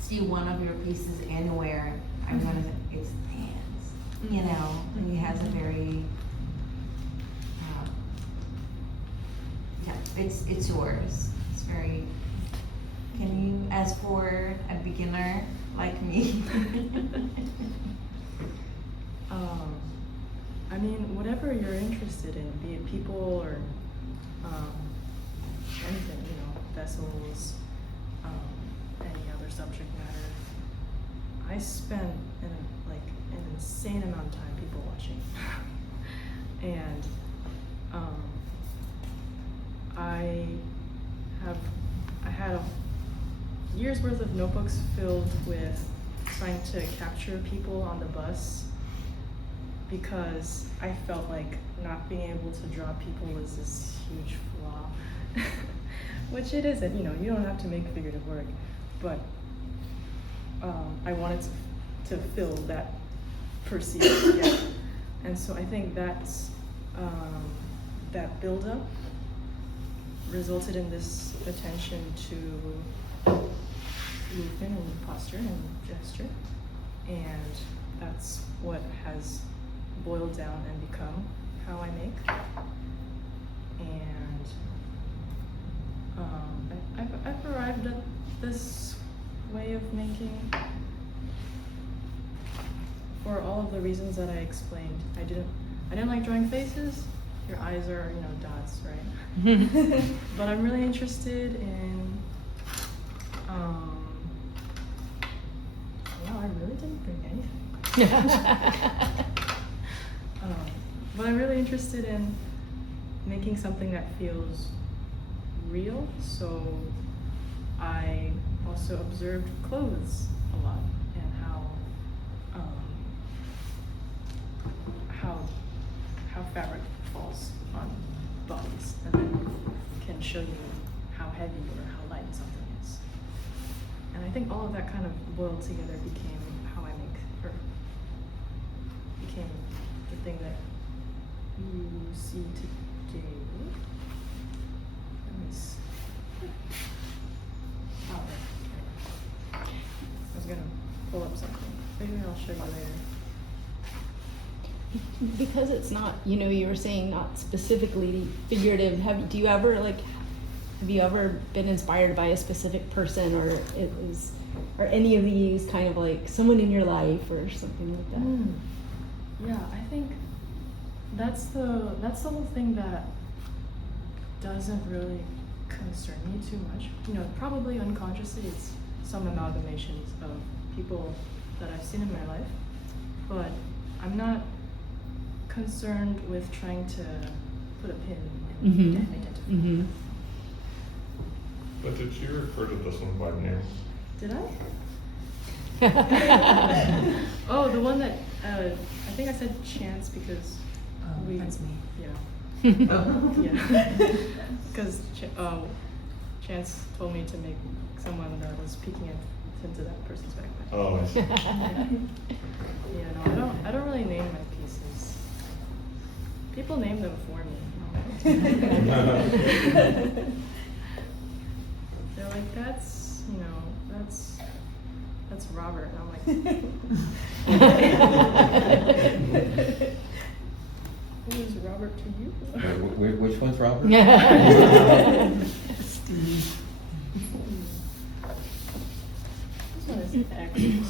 see one of your pieces anywhere, I'm gonna think it's Diane's, and he has a very, it's yours. It's very, can you, as for a beginner like me? I mean, whatever you're interested in, be it people or anything, you know, vessels, any other subject matter. I spent an insane amount of time people watching. And I had a year's worth of notebooks filled with trying to capture people on the bus, because I felt like not being able to draw people was this huge flaw. Which it isn't, you know, you don't have to make figurative work, but I wanted to fill that perceived gap. And so I think that's that buildup resulted in this attention to movement and posture and gesture, and that's what has boiled down and become how I make. And I've arrived at this way of making for all of the reasons that I explained. I didn't like drawing faces. Your eyes are, you know, dots, right? But I'm really interested in wow, I really didn't bring anything. But I'm really interested in making something that feels real, so I also observed clothes a lot and how fabric falls on bodies, and then can show you how heavy or how light something is. And I think all of that kind of boiled together became how I make, or became the thing that you see today. Let me see. Oh, okay. I was gonna pull up something. Maybe I'll show you later. Because it's not, you know, you were saying not specifically figurative, have you ever been inspired by a specific person, or are any of these kind of like someone in your life or something like that? Yeah, I think that's the whole thing that doesn't really concern me too much. You know, probably unconsciously it's some amalgamations of people that I've seen in my life, but I'm not concerned with trying to put a pin in identify. But did you refer to this one by name? Did I? Oh, the one that I think I said chance because that's me. Yeah. Yeah. Because Chance told me to make someone that was peeking into that person's backpack. Oh, I see. Yeah, no, I don't really name my pieces. People name them for me. They're like, that's, you know, that's Robert. And I'm like, who is Robert to you? Which one's Robert? Steve. This one is extra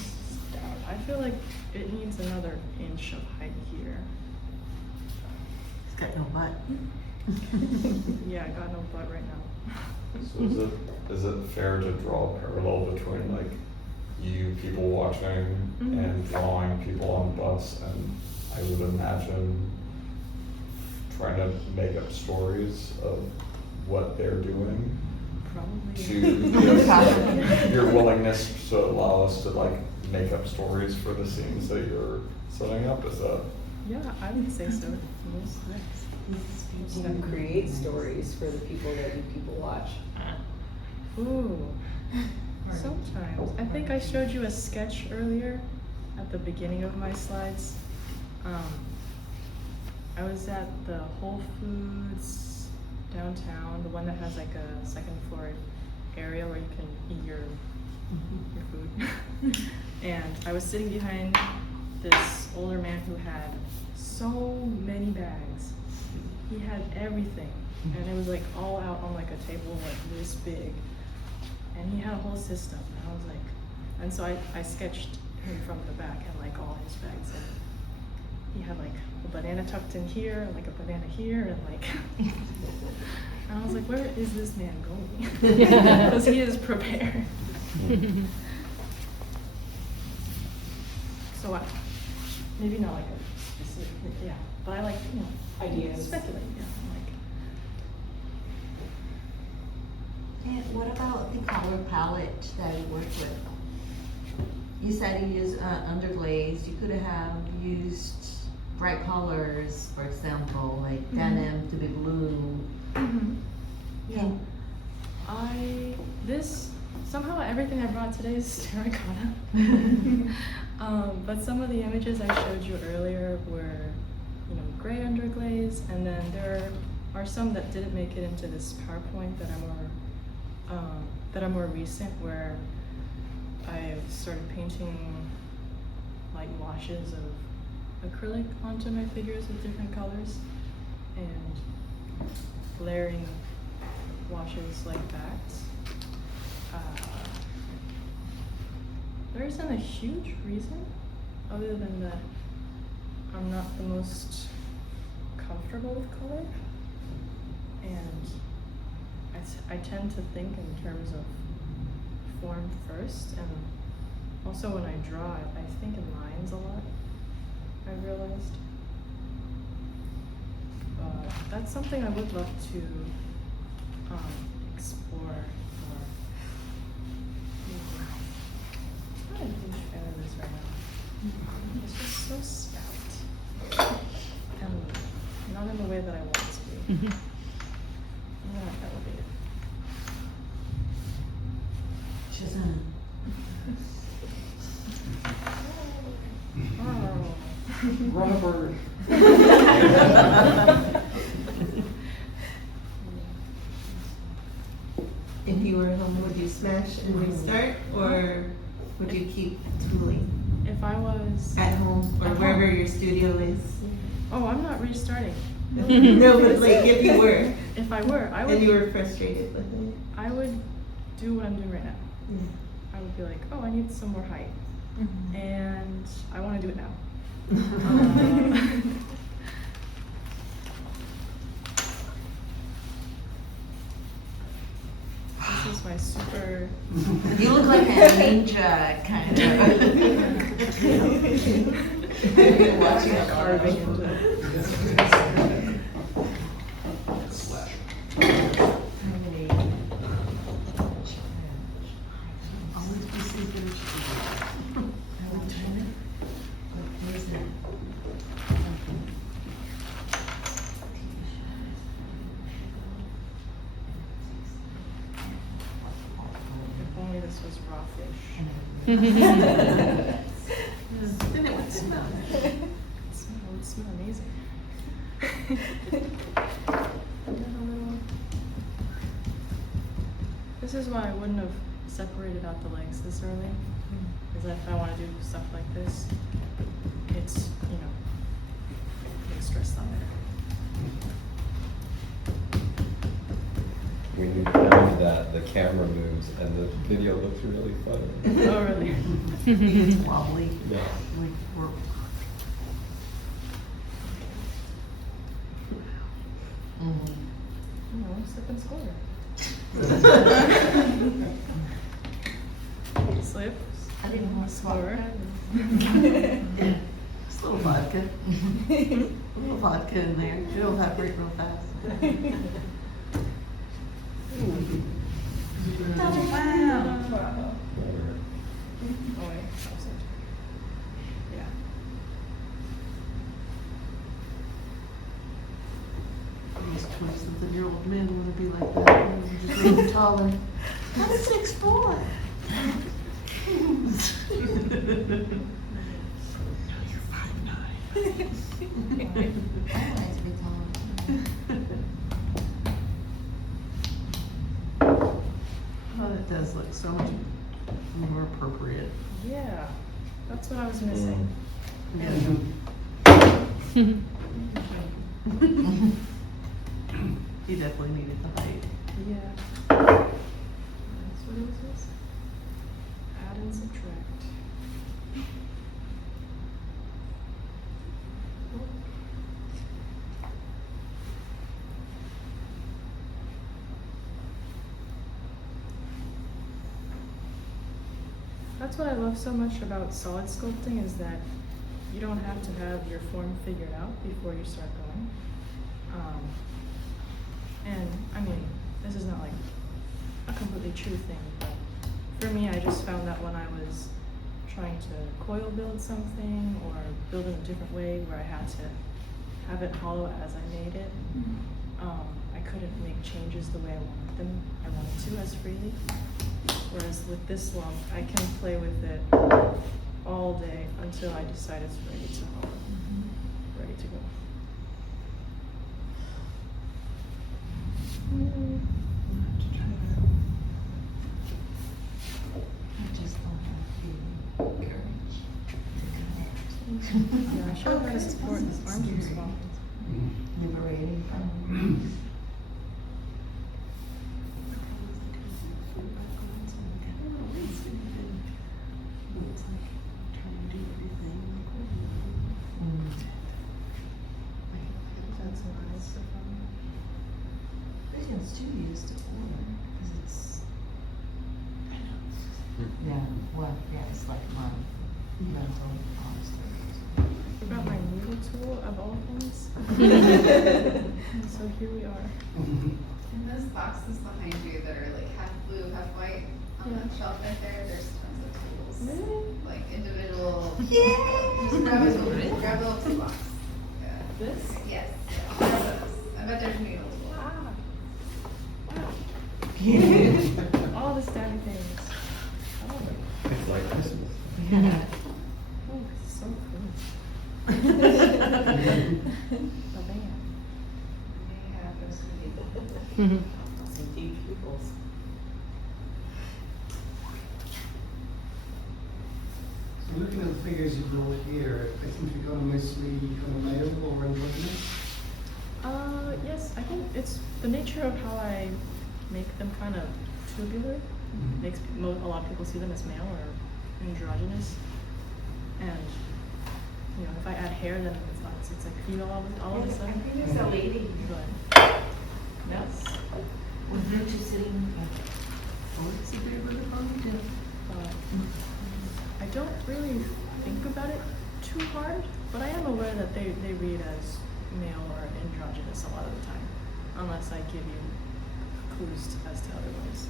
stout. I feel like it needs another inch of height here. He's got no butt. Yeah, I got no butt right now. So is it fair to draw a parallel between like you people watching and drawing people on the bus, and I would imagine trying to make up stories of what they're doing Probably. to yes, your willingness to allow us to like make up stories for the scenes that you're setting up, is that? Yeah, I would say so. You know, create stories for the people that you people watch. Ooh. Sometimes. I think I showed you a sketch earlier at the beginning of my slides. I was at the Whole Foods downtown, the one that has like a second floor area where you can eat your food. And I was sitting behind this older man who had so many bags. He had everything, and it was like all out on like a table like this big. And he had a whole system, and I was like, and so I sketched him from the back and like all his bags, and he had like a banana tucked in here, and like a banana here, and like. And I was like, where is this man going? Because he is prepared. So maybe not like a specific, yeah, but I like, you know, Ideas. speculate, yeah, And what about the color palette that you work with? You said you use underglaze. You could have used bright colors, for example, like denim to be blue. Yeah. Somehow everything I brought today is terracotta. But some of the images I showed you earlier were, you know, gray underglaze, and then there are some that didn't make it into this PowerPoint that are more recent, where I've started painting like washes of acrylic onto my figures with different colors, and layering washes like that. There isn't a huge reason, other than that I'm not the most comfortable with color, and I tend to think in terms of form first, and also when I draw, I think in lines a lot, I realized. That's something I would love to explore more. I'm not a huge fan of this right now. It's just so stout. And not in the way that I want it to be. I'm gonna elevate it. Oh. Robert. If you were home, would you smash and restart, or would you keep tooling If I was at home or At wherever home. your studio is? Oh, I'm not restarting. No, but like if you were, If I were, I and you would. were frustrated with it. I would do what I'm doing right now. Yeah. I would be like, oh, I need some more height, and I want to do it now. This is my super. You look like a ninja, kind of. You're watching a Carving into it. Always be super. If only this was raw fish. Then it would smell. It would smell amazing. And then a little. This is why I wouldn't have separated out the legs this early. Because if I want to do stuff like this, it's, you know, getting stressed out there. When you film that, the camera moves and the video looks really funny. Oh, really? It's wobbly. Yeah. Like, we're- No, slip and score. Slip. I didn't want to Score. Just a little vodka. A little vodka in there. It'll evaporate real fast. Wow. Oh, wait. Yeah. Those 20-something-year-old men want to be like that. Just a little taller. I'm 6'4". You're 5'9". I like to be taller. Oh, that does look so much more appropriate. Yeah. That's what I was missing. You definitely needed the height. Yeah. That's what it was. Add and subtract. that's what I love so much about solid sculpting is that you don't have to have your form figured out before you start going. And I mean, this is not like a completely true thing, but for me, I just found that when I was trying to coil build something or build in a different way where I had to have it hollow as I made it, I couldn't make changes the way I wanted to as freely. Whereas with this lump, I can play with it all day until I decide it's ready to hollow, ready to go. I just don't have the courage to connect. Yeah, I should have had a support arm spot. Liberating from. That's nice. It's too used to order, because it's. Yeah, well, yeah, it's like my rental honestly. Forgot my needle tool of all things. And so here we are. And those boxes behind you that are like half blue, half white on that shelf right there, there's tons of tools. Really? Like individual. Yay! Just grab a tool, grab a little toolbox. Yeah. This? Yes, all of those. I bet there's needle tools. All the stabby things. I love it. It's like Christmas. Yeah. Oh, it's so cool. Oh, man. Yeah, those would be. Some deep pupils. So looking at the figures you brought here, they seem to be kind of mostly kind of male or androgynous. Yes, I think it's the nature of how I make them kind of tubular. Makes a lot of people see them as male or androgynous. And, you know, if I add hair, then it's like female all of a sudden. I think it's a lady. But, yes. With you two sitting. It's a bit of a problem. But I don't really think about it too hard, but I am aware that they read as male or androgynous a lot of the time, unless I give you clues as to otherwise.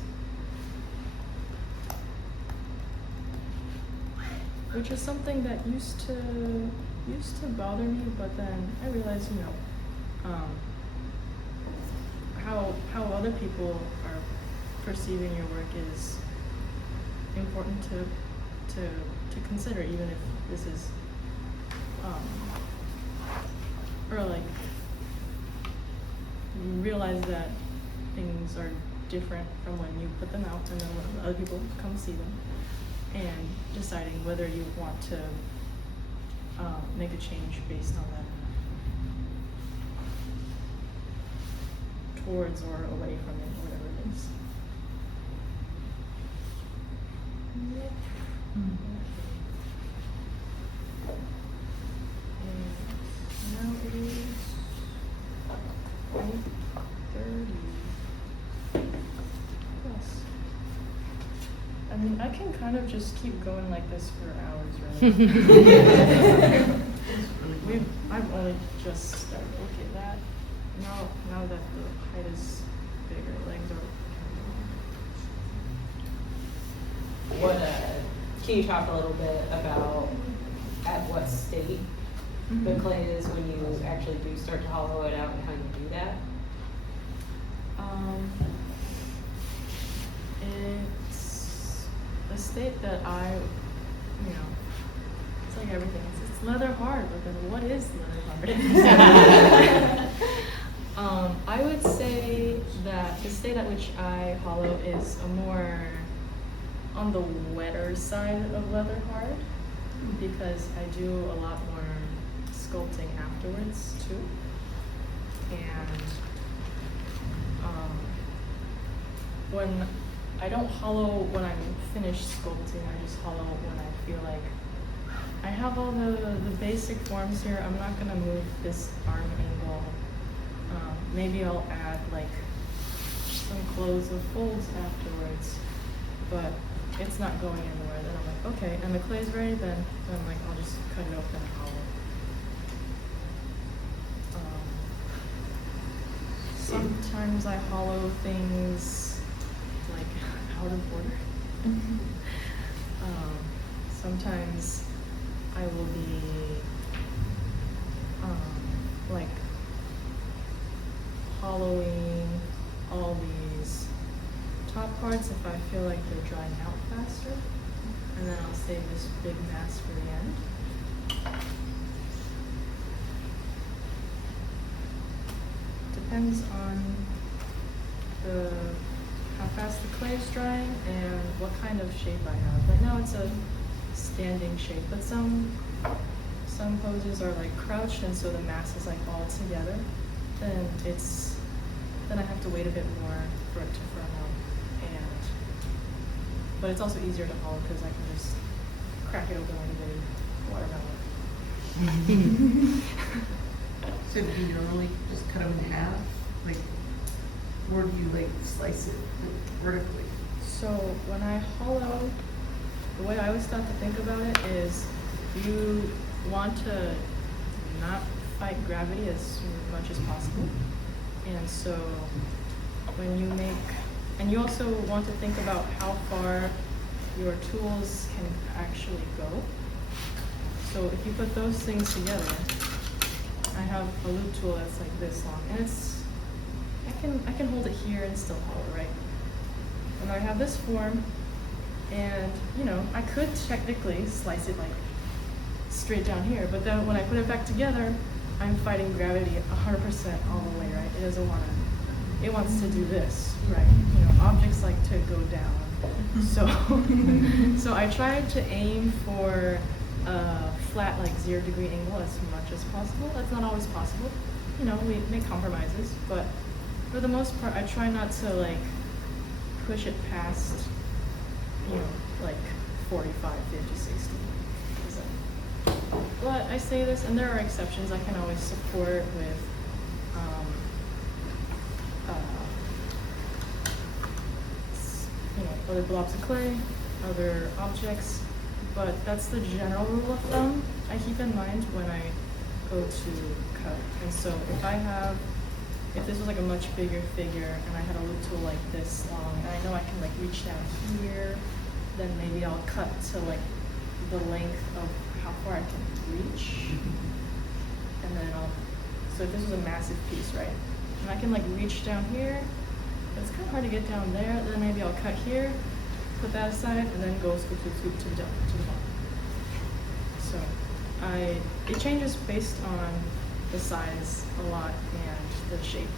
Which is something that used to bother me, but then I realized, you know, how other people are perceiving your work is important to consider, even if this is or like you realize that things are different from when you put them out and then when other people come see them, and deciding whether you want to make a change based on that, towards or away from it, or whatever it is. Yep. And now it is 8:30. Yes. I mean, I can kind of just keep going like this for hours, really. I've only just started. Look at that. Now that the height is bigger, legs are. What, can you talk a little bit about at what state the clay is when you actually do start to hollow it out and how you do that? It's a state that it's like everything. It's leather hard, but then what is leather hard? I would say that the state at which I hollow is a more on the wetter side of leather hard, because I do a lot more sculpting afterwards too. And when I don't hollow when I'm finished sculpting, I just hollow when I feel like I have all the basic forms here. I'm not gonna move this arm angle. Maybe I'll add like some clothes of folds afterwards, but it's not going anywhere, then I'm like, okay, and the clay's ready, then I'm like, I'll just cut it open and hollow. Sometimes I hollow things like out of order. Sometimes I will be like hollowing all these top parts if I feel like they're drying out faster, and then I'll save this big mass for the end. Depends on how fast the clay is drying and what kind of shape I have. Right now it's a standing shape, but some poses are like crouched, and so the mass is like all together. Then I have to wait a bit more for it to firm up, but it's also easier to hollow because I can just crack it open like a big watermelon. So do you normally just cut them in half, like, or do you like slice it vertically? So when I hollow, the way I always start to think about it is you want to not fight gravity as much as possible. And so when you and you also want to think about how far your tools can actually go. So if you put those things together, I have a loop tool that's like this long, and I can hold it here and still hollow, right? And I have this form, and I could technically slice it like straight down here, but then when I put it back together, I'm fighting gravity 100% all the way, right? It doesn't want to. It wants to do this, right? Objects like to go down. So I tried to aim for a flat, like 0-degree angle as much as possible. That's not always possible. We make compromises, but for the most part, I try not to like push it past, like 45, 50, 60. But I say this, and there are exceptions. I can always support with other blobs of clay, other objects, but that's the general rule of thumb I keep in mind when I go to cut. And so if this was like a much bigger figure and I had a loop tool like this long, and I know I can like reach down here, then maybe I'll cut to like the length of how far I can reach. And then so if this was a massive piece, right? And I can like reach down here, but it's kind of hard to get down there. Then maybe I'll cut here, put that aside, and then go scoop, scoop, scoop to the bottom. So it changes based on the size a lot and the shape.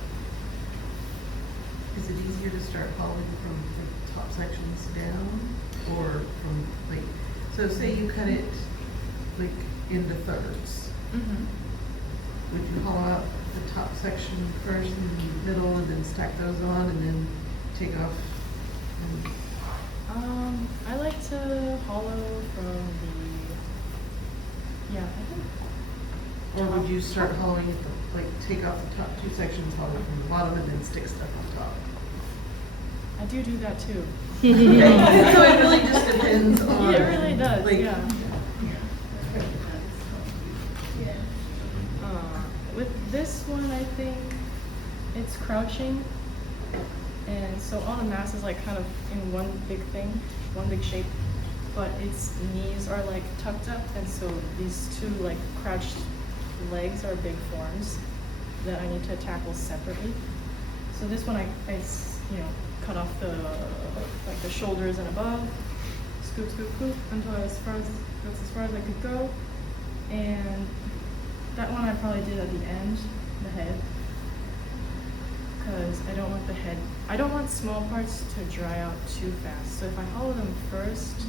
Is it easier to start hollowing from the top sections down, or from like, so say you cut it like into thirds. Mm-hmm. Would you hollow out the top section first and the middle, and then stack those on, and then take off? I like to hollow from I think. Or would you start hollowing at like take off the top two sections, hollow from the bottom, and then stick stuff on top? I do that too. So it really just depends on. Yeah, it really does. Like, yeah. With this one, I think it's crouching, and so all the mass is like kind of in one big thing, one big shape, but its knees are like tucked up, and so these two like crouched legs are big forms that I need to tackle separately. So this one I cut off the shoulders and above, scoop, scoop, scoop until that's as far as I could go, and that one I probably did at the end, the head, because I don't want small parts to dry out too fast. So if I hollow them first,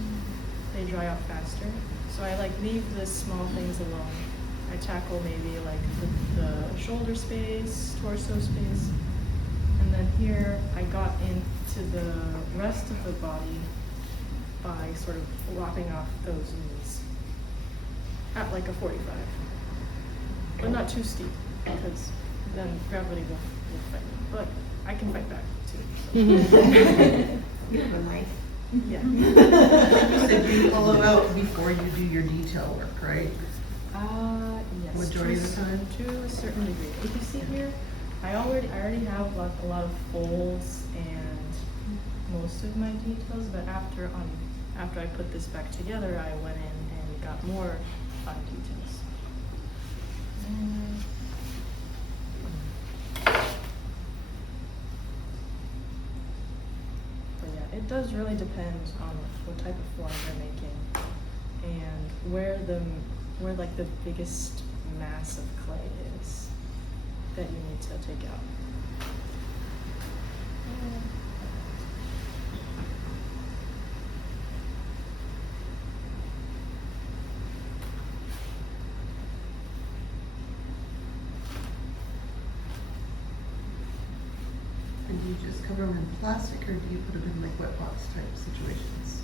they dry out faster. So I like leave the small things alone. I tackle maybe like the shoulder space, torso space, and then here I got into the rest of the body by sort of lopping off those knees at like a 45. But not too steep, because then gravity will fight me. But I can fight back too. So. You have a knife. Yeah. You said you hollow out before you do your detail work, right? Yes. Majority of the time? To a certain degree. If you see here, I already have like a lot of folds and most of my details, but after I put this back together, I went in and got more fine details. But yeah, it does really depend on what type of form you're making and where like the biggest mass of clay is that you need to take out. And do you just cover them in plastic or do you put them in like wet box type situations?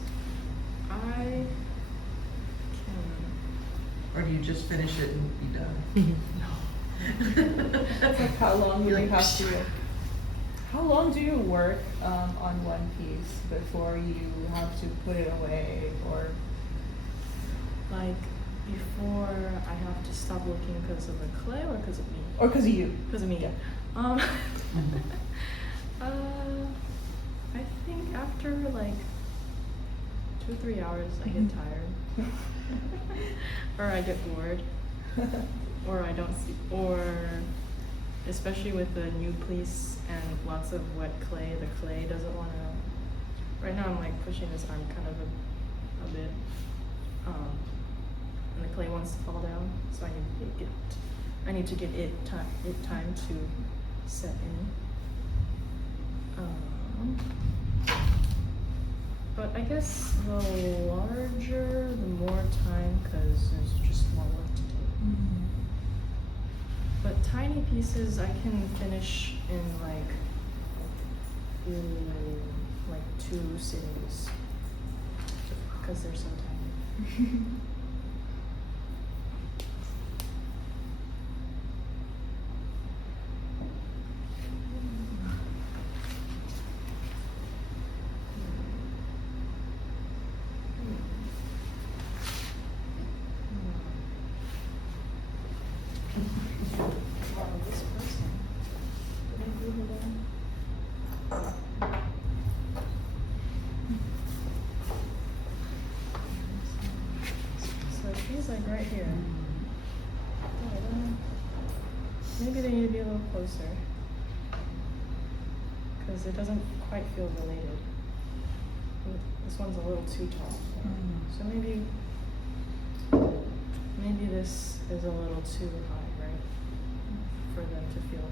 I Or do you just finish it and be done? That's like how long would You're you like, have to, how long do you work on one piece before you have to put it away or? like before I have to stop looking because of the clay or because of me? Or because of you? Because of me. Yeah. I think after like 2 or 3 hours I get tired. Or I get bored. Or I don't see, or especially with the new piece and lots of wet clay, the clay doesn't want to, right now I'm like pushing this arm kind of a bit, and the clay wants to fall down, so I need to get it time to set in. But I guess the larger, the more time, because there's just more work to do. But tiny pieces I can finish in like 2 sittings, because they're so tiny. This person. Did I glue her down? So she's like right here. Oh, I don't know. Maybe they need to be a little closer. Because it doesn't quite feel related. This one's a little too tall. So maybe this is a little too high, right? For them to feel.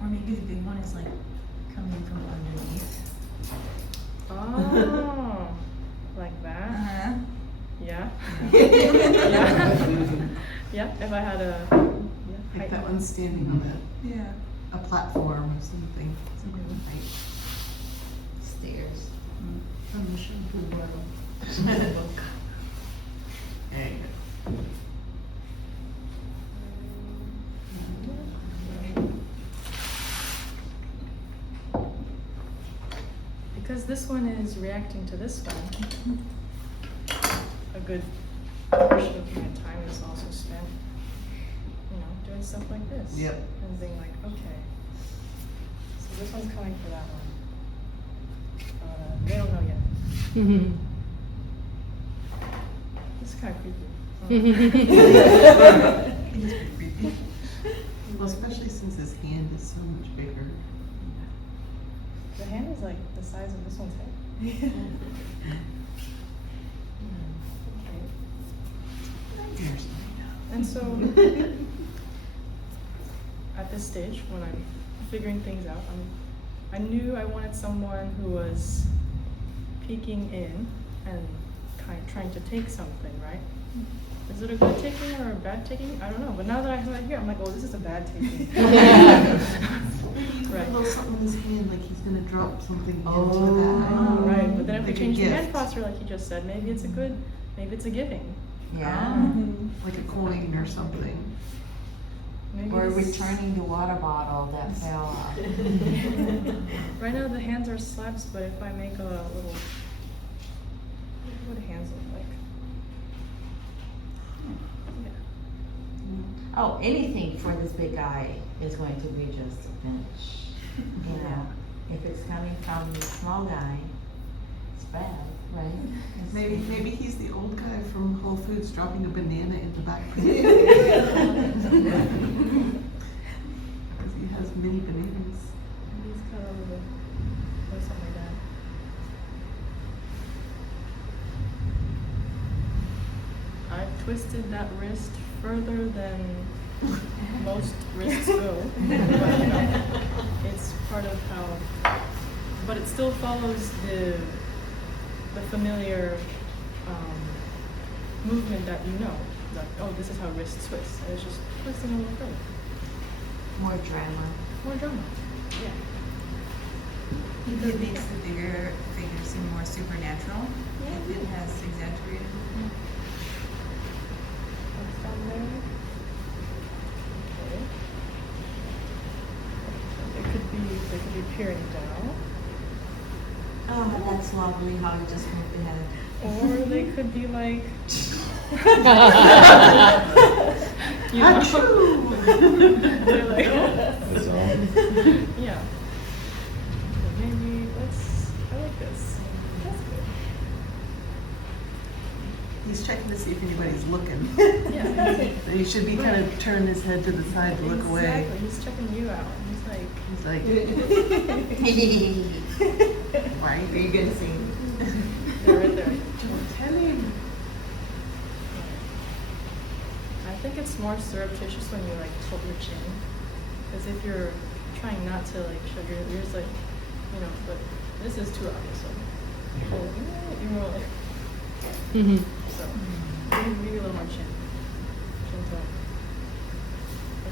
Or maybe the big one is like coming from underneath. Oh, like that? Uh-huh. Yeah. Yeah. Yeah, if I had a Like that one's standing on Yeah. a platform or something. Some kind of height. Stairs. On the shampoo bottle. There you go. Because this one is reacting to this one, a good portion of my time is also spent, doing stuff like this. Yep. And being like, okay, so this one's coming for that one. They don't know yet. This is kind of creepy. It is pretty creepy. Well, especially since his hand is so much bigger. The hand is like the size of this one's head. Here's And so, at this stage, when I'm figuring things out, I knew I wanted someone who was peeking in and trying to take something, right? Is it a good taking or a bad taking? I don't know. But now that I have it here, I'm like, oh, this is a bad taking. Right. A little something in his hand, like he's gonna drop something into Oh, that. right. But then if we Like a change the hand gift. posture, like you just said, maybe it's a giving. Yeah. Like a coin or something. Maybe maybe Or this- returning the water bottle that fell off. Right now the hands are slabs, but if I make a little, what do hands look like? Yeah. Oh, anything for this big guy is going to be just a finish. You know, if it's coming from the small guy, it's bad, right? It's- Maybe he's the old guy from Whole Foods dropping a banana in the back. Because he has many bananas. Maybe it's cut a little bit, or something like that. I've twisted that wrist further than most wrists go. But, you know, it's part of how, but it still follows the familiar movement that you know. Like, oh, this is how wrists twist. And it's just twisting a little further. More drama. More drama. Yeah. It makes the figure seem more supernatural if it has exaggerated movement. What's down there? Okay. They could be peering down. Oh, that's lovely how you just moved ahead. Or they could be like, you know, they're like, It's on. yeah. Maybe I like this. That's good. He's checking to see if anybody's looking. Yeah. So he should be kind of turn his head to the side to look away. Exactly. He's checking you out. He's like, Right? Are you gonna see him? they're right there. Don't tell him. I think it's more surreptitious when you like tilt your chin, because if you're trying not to like shove your ears, like, you know, but this is too obvious. So you're more like, so maybe a little more chin tilt.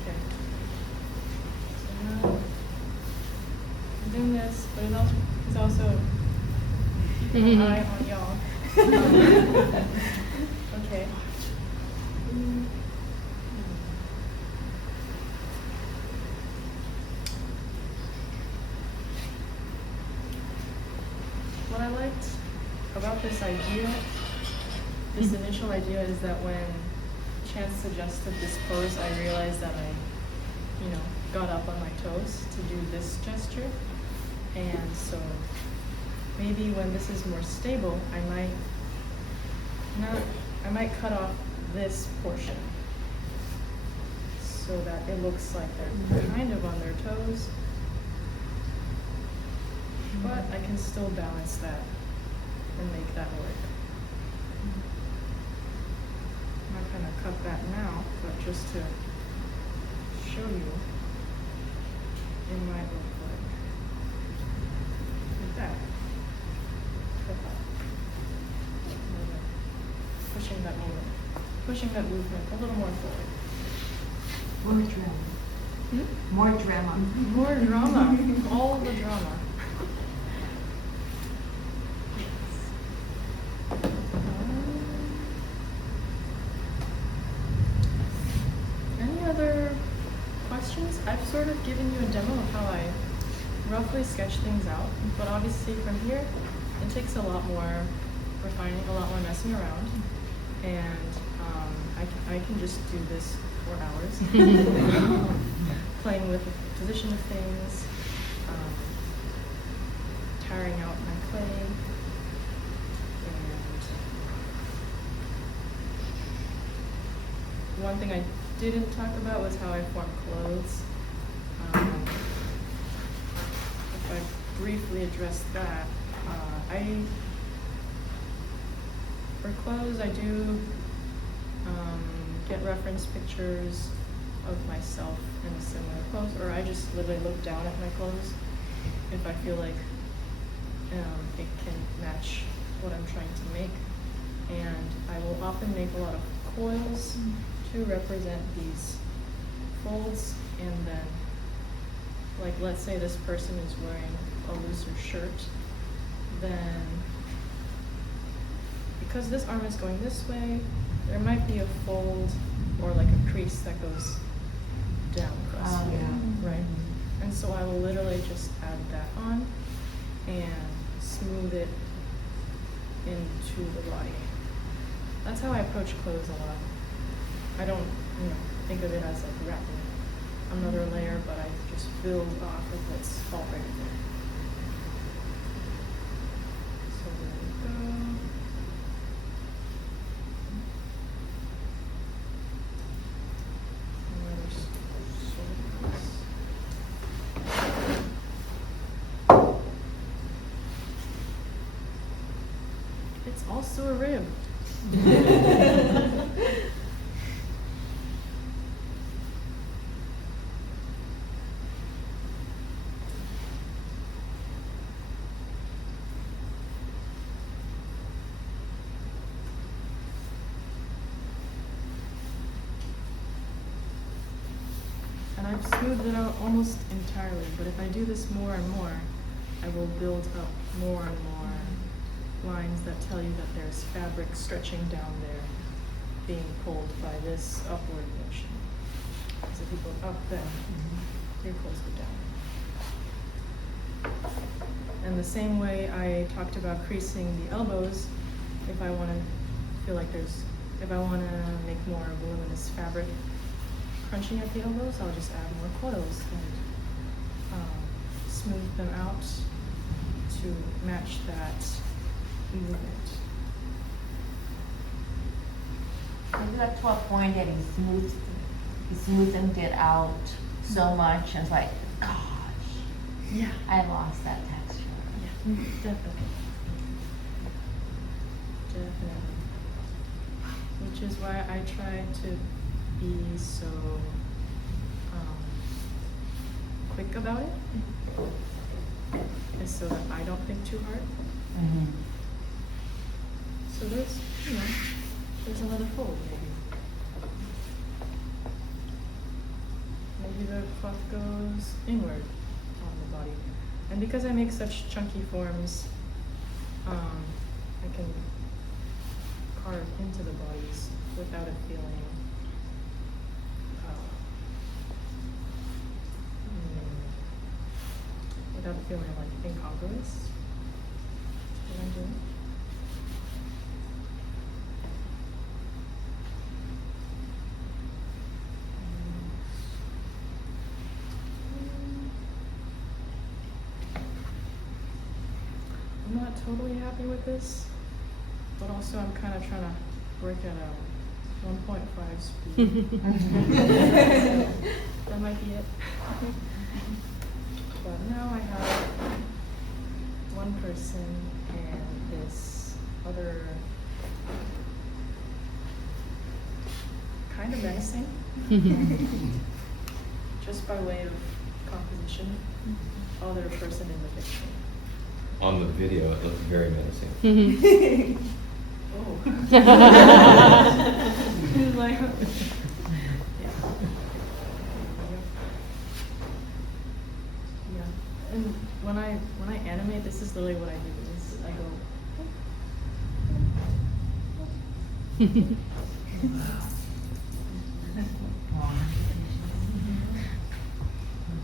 Okay. So now I'm doing this, but it's also keeping an eye on y'all. Okay. What I liked about this idea, this initial idea, is that when Chance suggested this pose, I realized that I, you know, got up on my toes to do this gesture. And so maybe when this is more stable, I might cut off this portion so that it looks like they're kind of on their toes. But I can still balance that and make that work. I'm not gonna cut that now, but just to show you, it might look like that. Cut that. Pushing that movement a little more forward. More drama. More drama. More drama. All the drama. Any other questions? I've sort of given you a demo of how I roughly sketch things out, but obviously from here, it takes a lot more refining, a lot more messing around, and I can just do this for hours, playing with the position of things, tiring out my clay, and one thing I didn't talk about was how I form clothes. If I briefly address that, for clothes I do get reference pictures of myself in a similar pose, or I just literally look down at my clothes if I feel like it can match what I'm trying to make. And I will often make a lot of coils to represent these folds, and then, like, let's say this person is wearing a looser shirt, then because this arm is going this way, there might be a fold or like a crease that goes down will literally just add that on and smooth it into the body. That's how I approach clothes a lot. I don't, think of it as like wrapping another layer, but I just build off of what's already there. So there we go. It's also a rib. And I've smoothed it out almost entirely, but if I do this more and more, I will build up more and more lines that tell you that there's fabric stretching down there, being pulled by this upward motion. Because if you go up, then your clothes go down. And the same way I talked about creasing the elbows, if I want to feel like if I want to make more voluminous fabric crunching at the elbows, I'll just add more coils and smooth them out to match that movement. I got to a point that he smoothened it out so much, and it's like, gosh, Yeah. I lost that texture. Yeah, definitely. Definitely. Which is why I try to be so quick about it, is so that I don't think too hard. Mm-hmm. So there's another fold maybe. Maybe the cloth goes inward on the body. And because I make such chunky forms, I can carve into the bodies without it feeling like incongruous to what I'm doing. I'm not totally happy with this, but also I'm kind of trying to work at a 1.5 speed. That might be it. But now I have one person and this other kind of menacing, just by way of composition, other person in the picture. On the video, it looks very menacing. Oh. Like, yeah. Yeah. And when I animate, this is literally what I do. Is I go.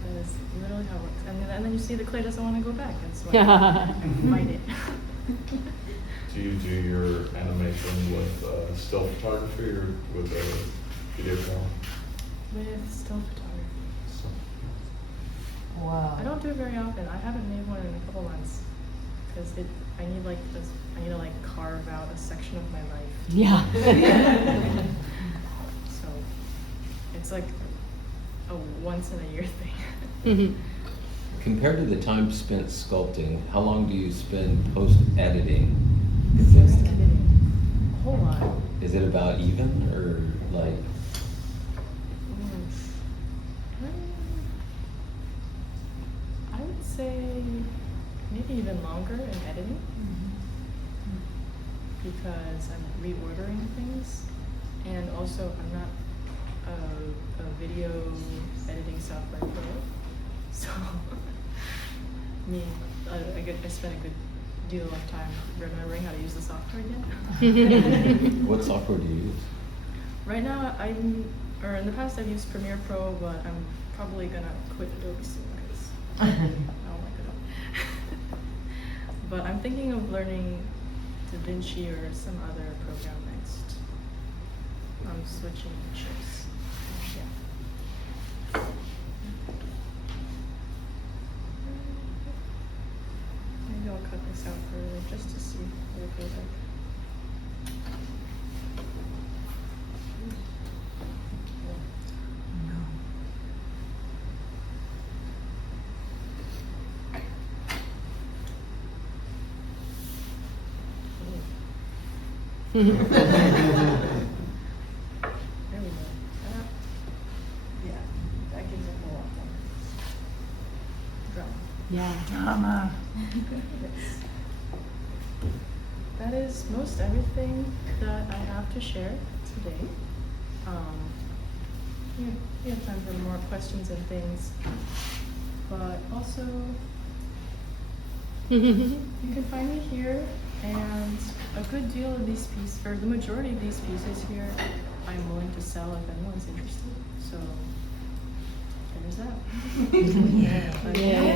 That is literally how it works. And then you see the clay doesn't want to go back. That's why I fight it. Do you do your animation with still photography or with a video camera? With still photography. So, Wow. I don't do it very often. I haven't made one in a couple months because I need to carve out a section of my life. Yeah. So it's like a once in a year thing. Compared to the time spent sculpting, how long do you spend post-editing? Is it, A whole lot. is it about even or like? I would say maybe even longer in editing because I'm reordering things, and also I'm not a video editing software pro, so I spent a good deal of time remembering how to use the software again. What software do you use? Right now, in the past I've used Premiere Pro, but I'm probably gonna quit Adobe soon because I'll look it up. But I'm thinking of learning Da Vinci or some other program next. I'm switching shifts. Yeah. Maybe I'll cut this out further just to see what it feels like. There we go. Yeah, that gives it a lot more drama. Yeah. Drama. Yes. That is most everything that I have to share today. We have time for more questions and things, but also you can find me here, and a good deal of these pieces, or the majority of these pieces here, I'm willing to sell if anyone's interested. So there's that. Yeah. But Yeah.